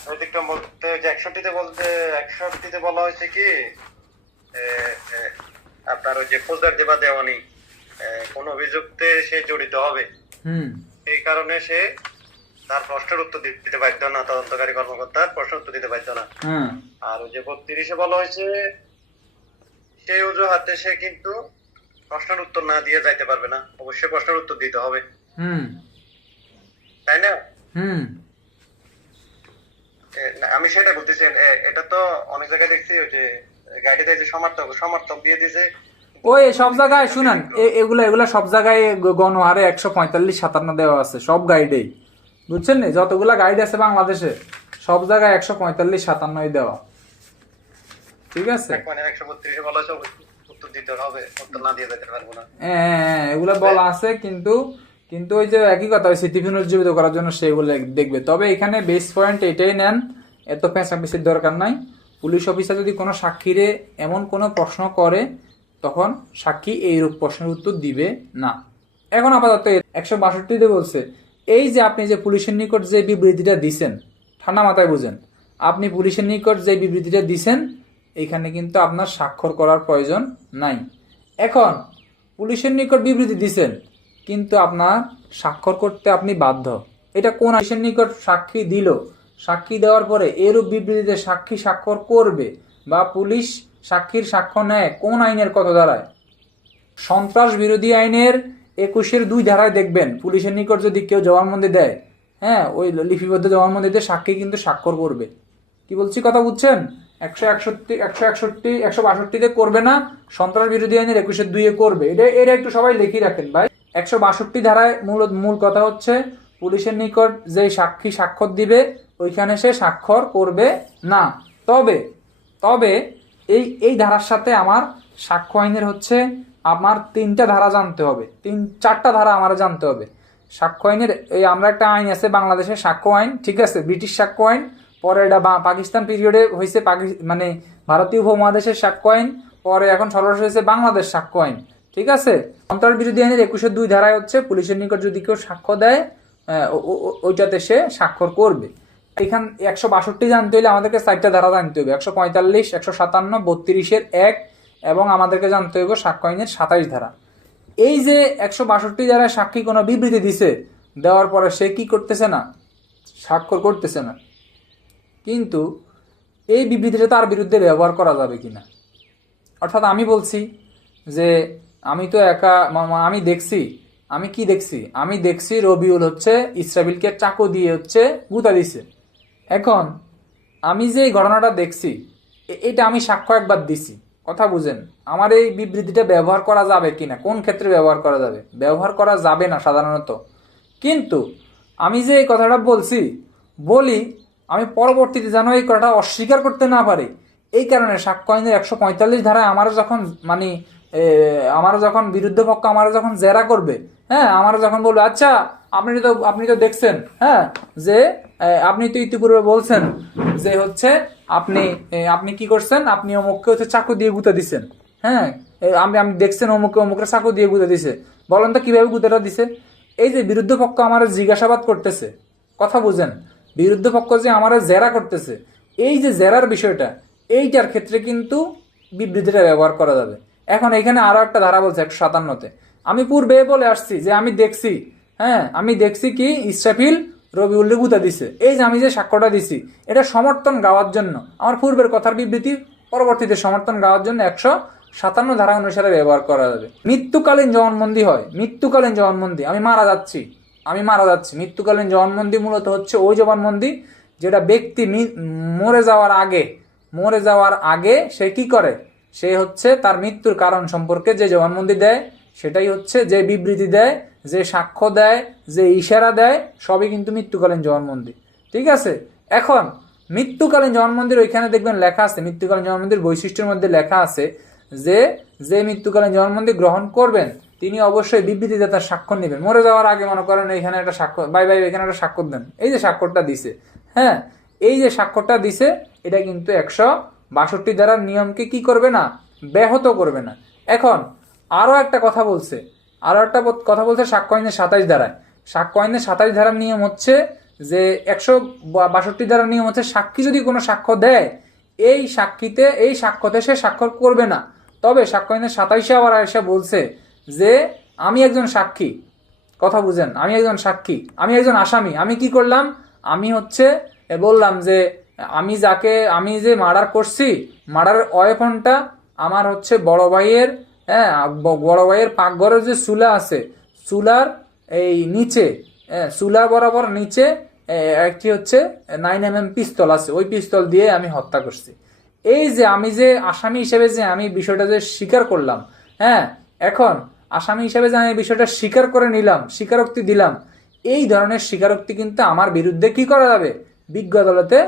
ব্যতিক্রম বলতে 61তে বলা হয়েছে কি আপনার ওই যে ফৌজদার দেবা দেওয়ানি কোন অভিযুক্তে সে জড়িত হবে, এই কারণে সে তার প্রশ্নের উত্তর দিতে বাধ্য না, তদন্তকারী কর্মকর্তার প্রশ্ন উত্তর দিতে বাধ্য না। আর ওই যে 32-এ বলা হয়েছে সেই অজুহাতে সে কিন্তু প্রশ্নের উত্তর না দিয়ে যাইতে পারবে না, অবশ্যই প্রশ্নের উত্তর দিতে হবে, তাই না? আমি সেটা বলতেছি। এটা তো অনেক জায়গায় দেখছি ওই যে গাড়িতে যে সমর্থক দিয়ে দিয়েছে, ওই সব জায়গায় শুনেন, এগুলা সব জায়গায় গণহারে 145-57 দেওয়া আছে সব গাইডেই, বুঝছেন নি? যতগুলা গাইড আছে বাংলাদেশে সব জায়গায় 145-57 দেওয়া। ঠিক আছে, 132-এ বলা হয়েছে উত্তর দিতে হবে, উত্তর না দিয়ে যেতে পারবো না। হ্যাঁ, এগুলো বলা আছে, কিন্তু কিন্তু ওই যে একই কথা, ওই স্মৃতি পুনর্জীবিত করার জন্য সেগুলো দেখবে। তবে এখানে বেস পয়েন্ট এটাই নেন, এত পেঁচাপিচির দরকার নাই। পুলিশ অফিসার যদি কোনো সাক্ষীরে এমন কোনো প্রশ্ন করে, তখন সাক্ষী এইরূপ প্রশ্নের উত্তর দিবে না। এখন আপাতত 162 বলছে, এই যে আপনি যে পুলিশের নিকট যে বিবৃতিটা দিছেন, ঠান্ডা মাথায় বুঝেন, আপনি পুলিশের নিকট যে বিবৃতিটা দিছেন, এখানে কিন্তু আপনার স্বাক্ষর করার প্রয়োজন নাই। এখন পুলিশের নিকট বিবৃতি দিছেন, কিন্তু আপনার স্বাক্ষর করতে আপনি বাধ্য। এটা কোন পুলিশের নিকট সাক্ষী দিল, সাক্ষী দেওয়ার পরে এরূপ বিবৃতিতে সাক্ষী স্বাক্ষর করবে বা পুলিশ সাক্ষীর সাক্ষ্য নেয় কোন আইনের কত ধারায়? সন্ত্রাস বিরোধী আইনের 21-2 ধারায় দেখবেন, পুলিশের নিকট যদি কেউ জবানবন্দি দেয়, হ্যাঁ, ওই লিপিবদ্ধ জবানবন্দিতে সাক্ষী কিন্তু স্বাক্ষর করবে। কি বলছি কথা বুঝছেন? 162 করবে না, সন্ত্রাস বিরোধী আইনের 21-2 করবে। এটা একটু সবাই লিখে রাখেন ভাই। 162 ধারায় মূল কথা হচ্ছে, পুলিশের নিকট যে সাক্ষী স্বাক্ষর দিবে ওইখানে সে স্বাক্ষর করবে না। তবে এই ধারার সাথে আমার সাক্ষ্য আইনের হচ্ছে আমার 3টা ধারা জানতে হবে, 4টা ধারা আমার জানতে হবে সাক্ষ্য আইনের। এই আমরা একটা আইন আছে বাংলাদেশের সাক্ষ্য আইন, ঠিক আছে, ব্রিটিশ সাক্ষ্য আইন, পরে এটা পাকিস্তান পিরিয়ডে হয়েছে মানে ভারতীয় উপমহাদেশের সাক্ষ্য আইন, পরে এখন সর্বশেষ হয়েছে বাংলাদেশ সাক্ষ্য আইন, ঠিক আছে। সন্ত্রাস বিরোধী আইনের 21-2 ধারায় হচ্ছে পুলিশের নিকট যদি কেউ সাক্ষ্য দেয়, ওইটাতে সে স্বাক্ষর করবে। এখান 162 জানতে হলে আমাদেরকে 4টা ধারা জানতে হবে, 145, 157, 32-এর 1, এবং আমাদেরকে জানতে হবে সাক্ষ্য আইনের 27 ধারা। এই যে 162 ধারায় সাক্ষী কোনো বিবৃতি দিছে, দেওয়ার পরে সে কি করতেছে না, স্বাক্ষর করতেছে না, কিন্তু এই বিবৃতিটা তার বিরুদ্ধে ব্যবহার করা যাবে কিনা। অর্থাৎ আমি বলছি যে আমি তো আমি দেখছি রবিউল হচ্ছে ইসরাফিলকে চাকু দিয়ে হচ্ছে গুতা দিছে। এখন আমি যে ঘটনাটা দেখছি, এটা আমি সাক্ষ্য একবার দিছি, কথা বুঝেন। আমার এই বিবৃতিটা ব্যবহার করা যাবে কিনা, কোন ক্ষেত্রে ব্যবহার করা যাবে? ব্যবহার করা যাবে না সাধারণত। কিন্তু আমি যে এই কথাটা বলি, আমি পরবর্তীতে যেন এই কথাটা অস্বীকার করতে না পারি, এই কারণে সাক্ষ্য আইনের 145 ধারায় আমার যখন বিরুদ্ধ পক্ষ আমার যখন জেরা করবে, হ্যাঁ, আমার যখন বলবে, আচ্ছা আপনি তো দেখছেন, হ্যাঁ, যে আপনি তো ইতিপূর্বে বলছেন যে হচ্ছে আপনি কি করছেন, আপনি অমুককে হচ্ছে চাকু দিয়ে গুঁতা দিছেন, হ্যাঁ, আমি দেখছেন অমুকের চাকু দিয়ে গুঁতা দিছে, বলেন তো কিভাবে গুঁতাটা দিছে? এই যে বিরুদ্ধ পক্ষ আমার জিজ্ঞাসাবাদ করতেছে, কথা বুঝেন, বিরুদ্ধ পক্ষ যে আমার জেরা করতেছে, এই যে জেরার বিষয়টা, এইটার ক্ষেত্রে কিন্তু বিবৃতিটা ব্যবহার করা যাবে। এখন এখানে আরো একটা ধারা বলছে 157-তে, আমি পূর্বে বলে আসছি যে আমি দেখছি কি ইসরাফিল রবিউল গুতা দিছে, এই যে আমি যে সাক্ষ্যটা দিছি এটা সমর্থন গাওয়ার জন্য, আমার পূর্বের কথার বিবৃতি পরবর্তীতে সমর্থন গাওয়ার জন্য 157 ধারা অনুসারে ব্যবহার করা যাবে। মৃত্যুকালীন জবানবন্দি হয়, মৃত্যুকালীন জবানবন্দি, আমি মারা যাচ্ছি, মৃত্যুকালীন জবানবন্দি মূলত হচ্ছে ওই জবানবন্দি যেটা ব্যক্তি মরে যাওয়ার আগে সে কি করে, সে হচ্ছে তার মৃত্যুর কারণ সম্পর্কে যে জবানবন্দি দেয়, সেটাই হচ্ছে যে বিবৃতি দেয়, যে সাক্ষ্য দেয়, যে ইশারা দেয়, সবই কিন্তু মৃত্যুকালীন জবানবন্দি, ঠিক আছে। এখন মৃত্যুকালীন জবানবন্দির ওইখানে দেখবেন লেখা আছে, মৃত্যুকালীন জবানবন্দির বৈশিষ্ট্যের মধ্যে লেখা আছে যে মৃত্যুকালীন জবানবন্দি গ্রহণ করবেন তিনি অবশ্যই বিবৃতিতে তার স্বাক্ষর নেবেন। মরে যাওয়ার আগে মনে করেন এখানে একটা স্বাক্ষর, ভাই এখানে একটা স্বাক্ষর দেন, এই যে স্বাক্ষরটা দিছে, হ্যাঁ, এই যে স্বাক্ষরটা দিছে, এটা কিন্তু 162 ধারার নিয়মকে কি করবে না, ব্যাহত করবে না। এখন আরো একটা কথা বলছে সাক্ষ্য আইনের 27 ধারায়। সাক্ষ্য আইনের 27 ধারার নিয়ম হচ্ছে যে 162 ধারার নিয়ম হচ্ছে, সাক্ষী যদি কোনো সাক্ষ্য দেয়, এই সাক্ষ্যতে সে স্বাক্ষর করবে না। তবে সাক্ষ্য আইনের 27-এ আবার এসে বলছে যে আমি একজন সাক্ষী, কথা বুঝেন, আমি একজন আসামি, আমি কি করলাম, আমি হচ্ছে বললাম যে আমি যে মার্ডার করছি, মার্ডারের ওয়েপনটা আমার হচ্ছে বড় ভাইয়ের পাকঘরের যে চুলা আছে, চুলার এই নিচে, চুলা বরাবর নিচে একটি হচ্ছে 9mm পিস্তল আছে, ওই পিস্তল দিয়ে আমি হত্যা করছি। এই যে আমি যে আসামি হিসেবে যে আমি বিষয়টা যে স্বীকার করলাম, হ্যাঁ, এখন আসামি হিসেবে যে আমি বিষয়টা স্বীকার করে নিলাম, স্বীকারোক্তি দিলাম, এই ধরনের স্বীকারোক্তি কিন্তু আমার বিরুদ্ধে কি করা যাবে, বিজ্ঞ আদালতে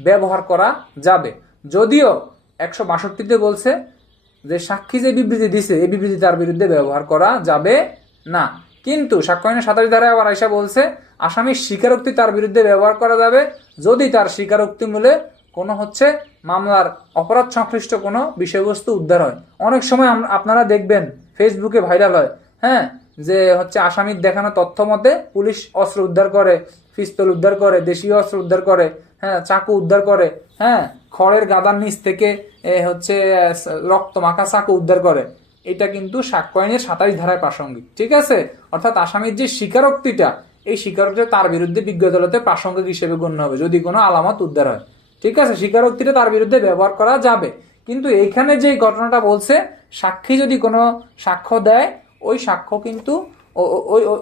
ব্যবহার করা যাবে। যদিও 162-তে বলছে যে সাক্ষী যে বিবৃতি দিছে এই বিবৃতি তার বিরুদ্ধে ব্যবহার করা যাবে না। কিন্তু সাক্ষ্য আইনের 27 ধারায় আবার আইসা বলছে আসামির স্বীকারোক্তি তার বিরুদ্ধে ব্যবহার করা যাবে যদি তার স্বীকারোক্তি মূলে কোনো হচ্ছে মামলার অপরাধ সংশ্লিষ্ট কোনো বিষয়বস্তু উদ্ধার হয়। অনেক সময় আপনারা দেখবেন ফেসবুকে ভাইরাল হয়, হ্যাঁ, যে হচ্ছে আসামির দেখানো তথ্য মতে পুলিশ অস্ত্র উদ্ধার করে, পিস্তল উদ্ধার করে, দেশীয় অস্ত্র উদ্ধার করে, হ্যাঁ, চাকু উদ্ধার করে, হ্যাঁ, খড়ের গাদার নিচ থেকে হচ্ছে রক্ত মাখা চাকু উদ্ধার করে। এটা কিন্তু সাক্ষ্য আইনের 27 ধারায় প্রাসঙ্গিক, ঠিক আছে? অর্থাৎ আসামির যে স্বীকারোক্তিটা, এই স্বীকারোক্তিটা তার বিরুদ্ধে বিজ্ঞ আদালতে প্রাসঙ্গিক হিসেবে গণ্য হবে যদি কোনো আলামত উদ্ধার হয়, ঠিক আছে? স্বীকারোক্তিটা তার বিরুদ্ধে ব্যবহার করা যাবে। কিন্তু এইখানে যে ঘটনাটা বলছে, সাক্ষী যদি কোনো সাক্ষ্য দেয়, ওই সাক্ষ্য কিন্তু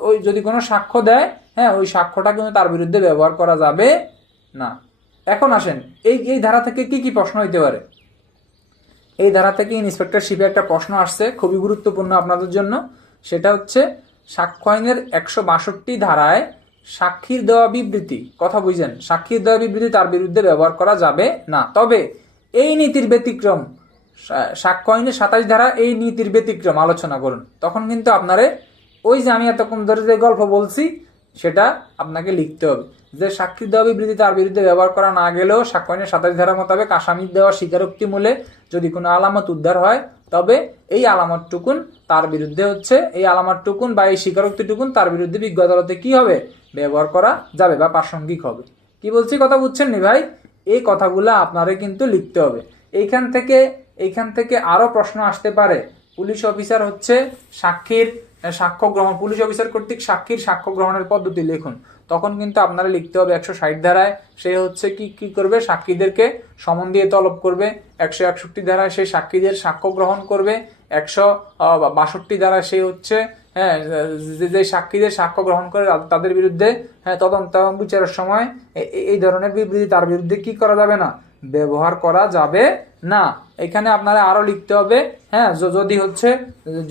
ওই যদি কোনো সাক্ষ্য দেয়, হ্যাঁ, ওই সাক্ষ্যটা কিন্তু তার বিরুদ্ধে ব্যবহার করা যাবে না। এখন আসেন এই ধারা থেকে কি কি প্রশ্ন হইতে পারে। এই ধারা থেকে ইন্সপেক্টরশিপে একটা প্রশ্ন আসছে খুবই গুরুত্বপূর্ণ আপনাদের জন্য। সেটা হচ্ছে সাক্ষ্য আইনের 162 ধারায় সাক্ষীর দেওয়া বিবৃতি, কথা বুঝেন, সাক্ষীর দেওয়া বিবৃতি তার বিরুদ্ধে ব্যবহার করা যাবে না। তবে এই নীতির ব্যতিক্রম, সাক্ষ্য আইনের 27 ধারা এই নীতির ব্যতিক্রম আলোচনা করুন। তখন কিন্তু আপনারে ওই যে আমি এতক্ষণ ধরে যে গল্প বলছি সেটা আপনাকে লিখতে হবে, যে সাক্ষীর দেওয়া বিবৃতি তার বিরুদ্ধে ব্যবহার করা না গেলেও সাক্ষ্য আইনের 27 ধারা মোতাবেক আসামির দেওয়া স্বীকারোক্তি মূলে যদি কোনো আলামত উদ্ধার হয়, তবে এই আলামতটুকুন তার বিরুদ্ধে হচ্ছে, এই আলামতটুকুন বা এই স্বীকারোক্তিটুকুন তার বিরুদ্ধে বিজ্ঞ আদালতে কি হবে, ব্যবহার করা যাবে বা প্রাসঙ্গিক হবে। কি বলছি কথা বুঝছেন নি ভাই? এই কথাগুলো আপনারে কিন্তু লিখতে হবে। এইখান থেকে আরো প্রশ্ন আসতে পারে। পুলিশ অফিসার হচ্ছে সাক্ষ্য গ্রহণ, পুলিশ অফিসার কর্তৃক সাক্ষীর সাক্ষ্য গ্রহণের পদ্ধতি লিখুন। তখন কিন্তু আপনারা লিখতে হবে 160 ধারায় সে হচ্ছে কি করবে, সাক্ষীদেরকে সমন দিয়ে তলব করবে। 161 ধারায় সেই সাক্ষীদের সাক্ষ্য গ্রহণ করবে। 162 ধারায় সে হচ্ছে, হ্যাঁ, যে সাক্ষীদের সাক্ষ্য গ্রহণ করে তাদের বিরুদ্ধে, হ্যাঁ, তদন্ত এবং বিচারের সময় এই ধরনের বিবৃতি তার বিরুদ্ধে কি করা যাবে না, ব্যবহার করা যাবে না। এখানে আপনারা আরো লিখতে হবে, হ্যাঁ,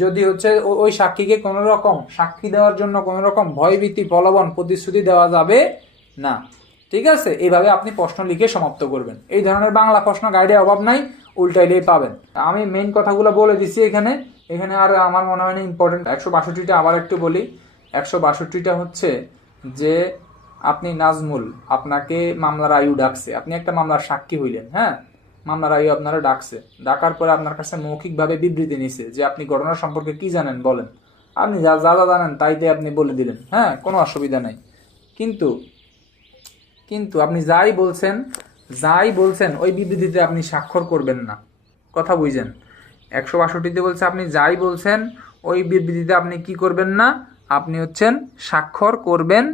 যদি হচ্ছে ওই সাক্ষীকে কোনো রকম সাক্ষী দেওয়ার জন্য কোনো রকম ভয়ভীতি, প্রলোভন, প্রতিশ্রুতি দেওয়া যাবে না, ঠিক আছে? এইভাবে আপনি প্রশ্ন লিখে সমাপ্ত করবেন। এই ধরনের বাংলা প্রশ্ন গাইডে অভাব নাই, উল্টাইলেই পাবেন। আমি মেইন কথাগুলো বলে দিচ্ছি এখানে আর আমার মনে হয় না ইম্পর্টেন্ট। 162টা আবার একটু বলি। 162টা হচ্ছে যে আপনি নাজমুল, আপনাকে মামলার আয়ু ডাকছে, আপনি একটা মামলার সাক্ষী হইলেন, হ্যাঁ, মামলার আয়ু আপনারা ডাকছে, ডাকার পরে আপনার কাছে মৌখিকভাবে বিবৃতি নিছে যে আপনি ঘটনা সম্পর্কে কি জানেন বলেন। আপনি যা যা জানেন তাইতে আপনি বলে দিলেন, হ্যাঁ, কোনো অসুবিধা নাই। কিন্তু আপনি যাই বলছেন ওই বিবৃতিতে আপনি স্বাক্ষর করবেন না, কথা বুঝছেন? 162তে বলছে আপনি যাই বলছেন ওই বিবৃতিতে আপনি কি করবেন না, আপনি হচ্ছেন স্বাক্ষর করবেন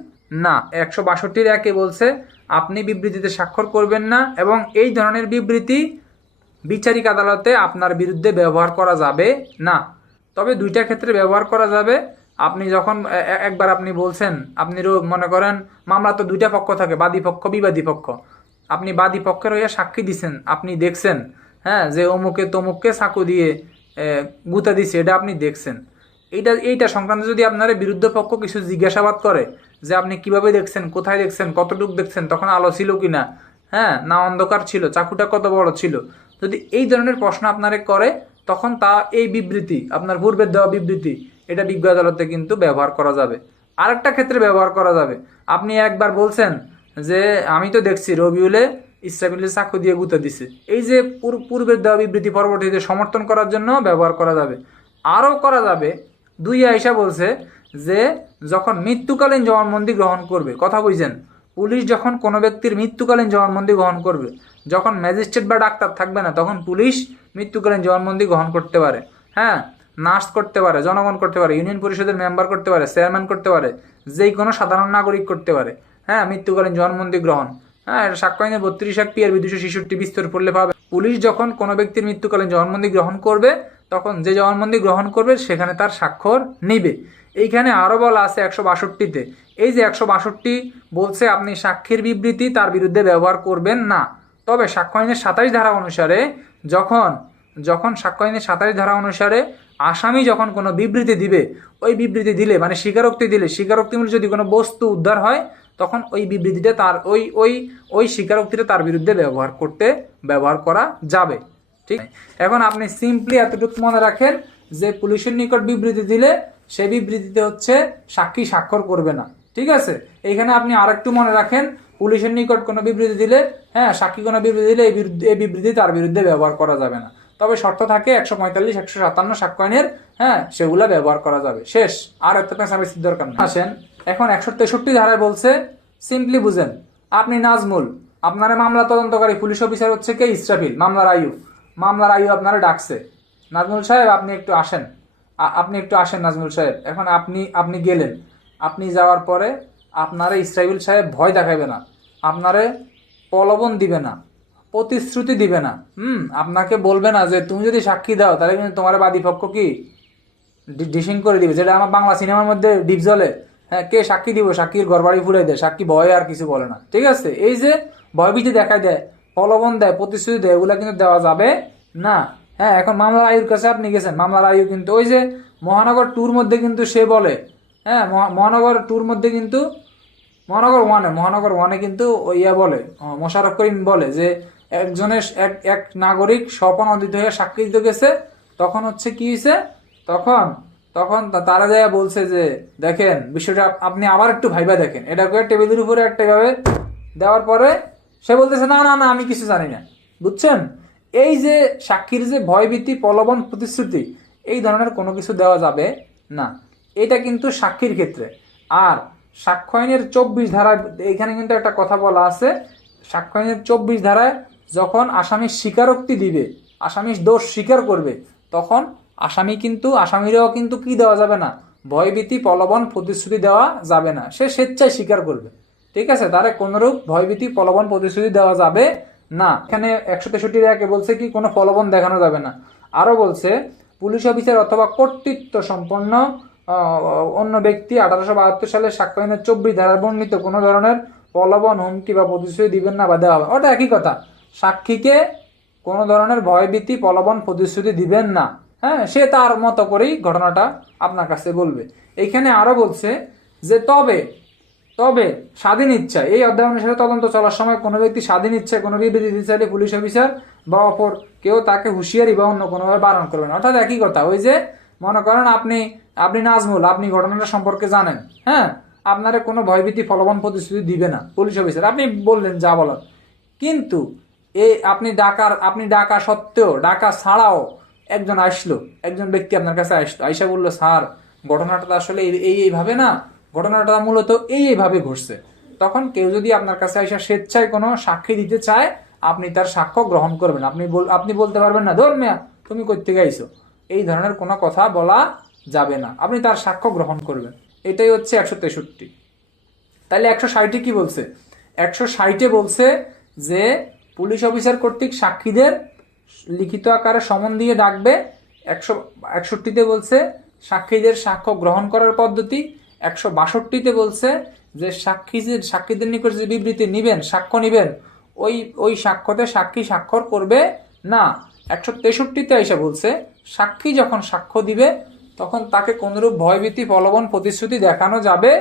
না। 162-র 1-এ বলছে আপনি বিবৃতিতে স্বাক্ষর করবেন না এবং এই ধরনের বিবৃতি বিচারিক আদালতে আপনার বিরুদ্ধে ব্যবহার করা যাবে না। তবে দুইটা ক্ষেত্রে ব্যবহার করা যাবে। আপনি যখন একবার আপনি বলছেন, আপনি মনে করেন মামলা তো দুইটা পক্ষ থাকে, বাদী পক্ষ, বিবাদী পক্ষ। আপনি বাদী পক্ষের হয়ে সাক্ষী দিচ্ছেন, আপনি দেখছেন, হ্যাঁ, যে অমুকে তমুককে চাকু দিয়ে গুতা দিছে, এটা আপনি দেখছেন। এইটা সংক্রান্ত যদি আপনার বিরুদ্ধ পক্ষ কিছু জিজ্ঞাসাবাদ করে যে আপনি কিভাবে দেখছেন, কোথায় দেখছেন, কতটুকু দেখছেন, তখন আলো ছিল কিনা, হ্যাঁ, না অন্ধকার ছিল, চাকুটা কত বড় ছিল, যদি এই ধরনের প্রশ্ন আপনারে করে, তখন এই বিবৃতি, আপনার পূর্বের দেওয়া বিবৃতি, এটা বিজ্ঞ আদালতে কিন্তু ব্যবহার করা যাবে। আরেকটা ক্ষেত্রে ব্যবহার করা যাবে, আপনি একবার বলছেন যে আমি তো দেখছি রবিউলে ইসরাফিলের চাকু দিয়ে গুঁতে দিছে, এই যে পূর্বের দেওয়া বিবৃতি পরবর্তীতে সমর্থন করার জন্য ব্যবহার করা যাবে। আরও করা যাবে, 2 আয়েশা বলছে যে যখন মৃত্যুকালীন জবানবন্দি গ্রহণ করবে, কথা বুঝছেন, পুলিশ যখন কোনো ব্যক্তির মৃত্যুকালীন জবানবন্দি গ্রহণ করবে, যখন ম্যাজিস্ট্রেট বা ডাক্তার থাকবে না, তখন পুলিশ মৃত্যুকালীন জবানবন্দি গ্রহণ করতে পারে, হ্যাঁ, নার্স করতে পারে, জনগণ করতে পারে, ইউনিয়ন পরিষদের মেম্বার করতে পারে, চেয়ারম্যান করতে পারে, যেই কোনো সাধারণ নাগরিক করতে পারে, হ্যাঁ, মৃত্যুকালীন জবানবন্দি গ্রহণ, হ্যাঁ, এটা সাক্ষ্য আইনের 32 পিআর 266 বিস্তর পড়লে পাবে। পুলিশ যখন কোনো ব্যক্তির মৃত্যুকালীন জবানবন্দি গ্রহণ করবে, তখন যে জবানবন্দি গ্রহণ করবে সেখানে তার স্বাক্ষর নিবে। এইখানে আরো বলা আছে 162-তে, এই যে 162 বলছে আপনি সাক্ষীর বিবৃতি তার বিরুদ্ধে ব্যবহার করবেন না। তবে সাক্ষ্য আইনের 27 ধারা অনুসারে যখন সাক্ষ্য আইনের 27 ধারা অনুসারে আসামি যখন কোনো বিবৃতি দিবে, ওই বিবৃতি দিলে মানে স্বীকারোক্তি দিলে, স্বীকারোক্তিমূলক যদি কোনো বস্তু উদ্ধার হয়, তখন ওই বিবৃতিটা তার ওই স্বীকারোক্তিটা তার বিরুদ্ধে ব্যবহার করা যাবে। ঠিক। এখন আপনি সিম্পলি এতটুকু মনে রাখেন যে পুলিশের নিকট বিবৃতি দিলে সে বিবৃতিতে হচ্ছে সাক্ষী স্বাক্ষর করবে না। ঠিক আছে, এইখানে আপনি আরেকটু মনে রাখেন, পুলিশের নিকট কোনো বিবৃতি দিলে, হ্যাঁ, সাক্ষী কোনো বিবৃতি দিলে এই বিবৃতি তার বিরুদ্ধে ব্যবহার করা যাবে না। তবে শর্ত থাকে 145, 157 সাক্ষ্য আইনের, হ্যাঁ, সেগুলা ব্যবহার করা যাবে। শেষ, আর এত পেঁচামেচির দরকার নেই। আসেন এখন 163 ধারায় বলছে, সিম্পলি বুঝেন, আপনি নাজমুল, আপনার মামলা তদন্তকারী পুলিশ অফিসার হচ্ছে কে? ইসরাফিল, মামলার আইয়ু আপনারা ডাকছে, নাজমুল সাহেব আপনি একটু আসেন, নাজমুল সাহেব। এখন আপনি গেলেন, আপনি যাওয়ার পরে আপনারে ইসরাফিল সাহেব ভয় দেখাবে না, আপনারে প্রলোভন দিবে না, প্রতিশ্রুতি দিবে না, আপনাকে বলবে না যে তুমি যদি সাক্ষী দাও তাহলে কিন্তু তোমার বাদীপক্ষ কি ডিসিং করে দিবে, যেটা আমার বাংলা সিনেমার মধ্যে ডিপ জলে, হ্যাঁ, কে সাক্ষী দিব, সাক্ষীর ঘরবাড়ি ফুরাই দেয়, সাক্ষী ভয়ে আর কিছু বলে না। ঠিক আছে, এই যে ভয়ভীতি দেখায় দেয়, প্রলোভন দেয়, প্রতিশ্রুতি দেয়, এগুলা কিন্তু দেওয়া যাবে না। হ্যাঁ, এখন মামলার আয়ুর কাছে আপনি গেছেন, মামলার আয়ু কিন্তু ওই যে মহানগর ট্যুর মধ্যে কিন্তু সে বলে, হ্যাঁ, মহানগর ট্যুর মধ্যে কিন্তু মহানগর ওয়ানে কিন্তু ইয়া বলে, মোশাররফ করিম বলে যে একজনের এক নাগরিক স্বপনন্দিত হয়ে সাক্ষী দিতে গেছে, তখন হচ্ছে কি হয়েছে, তখন তারা যায় বলছে যে দেখেন বিষয়টা আপনি আবার একটু ভাইবা দেখেন, এটা করে টেবিলের উপরে একটা ভাবে দেওয়ার পরে সে বলতেছে না না না আমি কিছু জানি না। বুঝছেন, এই যে সাক্ষীর যে ভয়ভীতি, প্রলোভন, প্রতিশ্রুতি, এই ধরনের কোনো কিছু দেওয়া যাবে না। এটা কিন্তু সাক্ষীর ক্ষেত্রে। আর সাক্ষ্য আইনের 24 ধারায় এখানে কিন্তু একটা কথা বলা আছে, সাক্ষ্য আইনের 24 ধারায় যখন আসামি স্বীকারোক্তি দিবে, আসামি দোষ স্বীকার করবে, তখন আসামিরাও কিন্তু কি দেওয়া যাবে না, ভয়ভীতি, প্রলোভন, প্রতিশ্রুতি দেওয়া যাবে না, সে স্বেচ্ছায় স্বীকার করবে। ঠিক আছে, তারে কোনরূপ ভয়ভীতি, প্রলোভন, প্রতিশ্রুতি দেওয়া যাবে না। এখানে 163 বলছে কি কোনো প্রলোভন দেখানো যাবে না। আরো বলছে পুলিশ অফিসার অথবা কর্তৃত্ব সম্পন্ন অন্য ব্যক্তি 1872 সালের সাক্ষ্য আইনের 24 ধারায় বর্ণিত কোনো ধরনের প্রলোভন, হুমকি বা প্রতিশ্রুতি দিবেন না বা দেওয়া হবে। ওটা একই কথা, সাক্ষীকে কোনো ধরনের ভয়ভীতি, প্রলোভন, প্রতিশ্রুতি দিবেন না। হ্যাঁ, সে তার মতো করেই ঘটনাটা আপনার কাছে বলবে। এইখানে আরো বলছে যে তবে স্বাধীন ইচ্ছা, এই অধ্যায় অনুসারে তদন্ত চলার সময় কোনো ব্যক্তি স্বাধীন ইচ্ছায় কোনো বিবৃতি দিতে চাইলে পুলিশ অফিসার বা অপর কেউ তাকে হুঁশিয়ারি বা অন্য কোনোভাবে বারণ করবেন। অর্থাৎ একই কথা, ওই যে মনে করেন আপনি নাজমুল, আপনি ঘটনাটা সম্পর্কে জানেন, হ্যাঁ, আপনারে কোনো ভয়ভীতি, প্রলোভন, প্রতিশ্রুতি দিবে না পুলিশ অফিসার, আপনি বললেন যা বলার, কিন্তু আপনি ডাকা সত্ত্বেও, ডাকা ছাড়াও একজন ব্যক্তি আপনার কাছে আইসা বললো স্যার ঘটনাটা আসলে এইভাবে না, ঘটনাটা মূলত এইভাবে ঘটছে, তখন কেউ যদি আপনার কাছে আইসা স্বেচ্ছায় কোনো সাক্ষী দিতে চায়, আপনি তার সাক্ষ্য গ্রহণ করবেন। আপনি বলতে পারবেন না ধর মিয়া তুমি কই থেকে আইছো, এই ধরনের কোনো কথা বলা যাবে না, আপনি তার সাক্ষ্য গ্রহণ করবেন। এটাই হচ্ছে 163। তাহলে 160 কি বলছে? 160 বলছে যে পুলিশ অফিসার কর্তৃক সাক্ষীদের লিখিত আকারে সমন দিয়ে ডাকবে। 161 বলছে সাক্ষীদের সাক্ষ্য গ্রহণ করার পদ্ধতি। 162 বলছে যে সাক্ষীদের নিকট যে বিবৃতি নিবেন, সাক্ষ্য নিবেন, ওই সাক্ষ্যতে সাক্ষী স্বাক্ষর করবে না। 163 এসে বলছে সাক্ষী যখন সাক্ষ্য দিবে তখন তাকে কোনরূপ ভয়ভীতি, প্রলোভন, প্রতিশ্রুতি দেখানো যাবে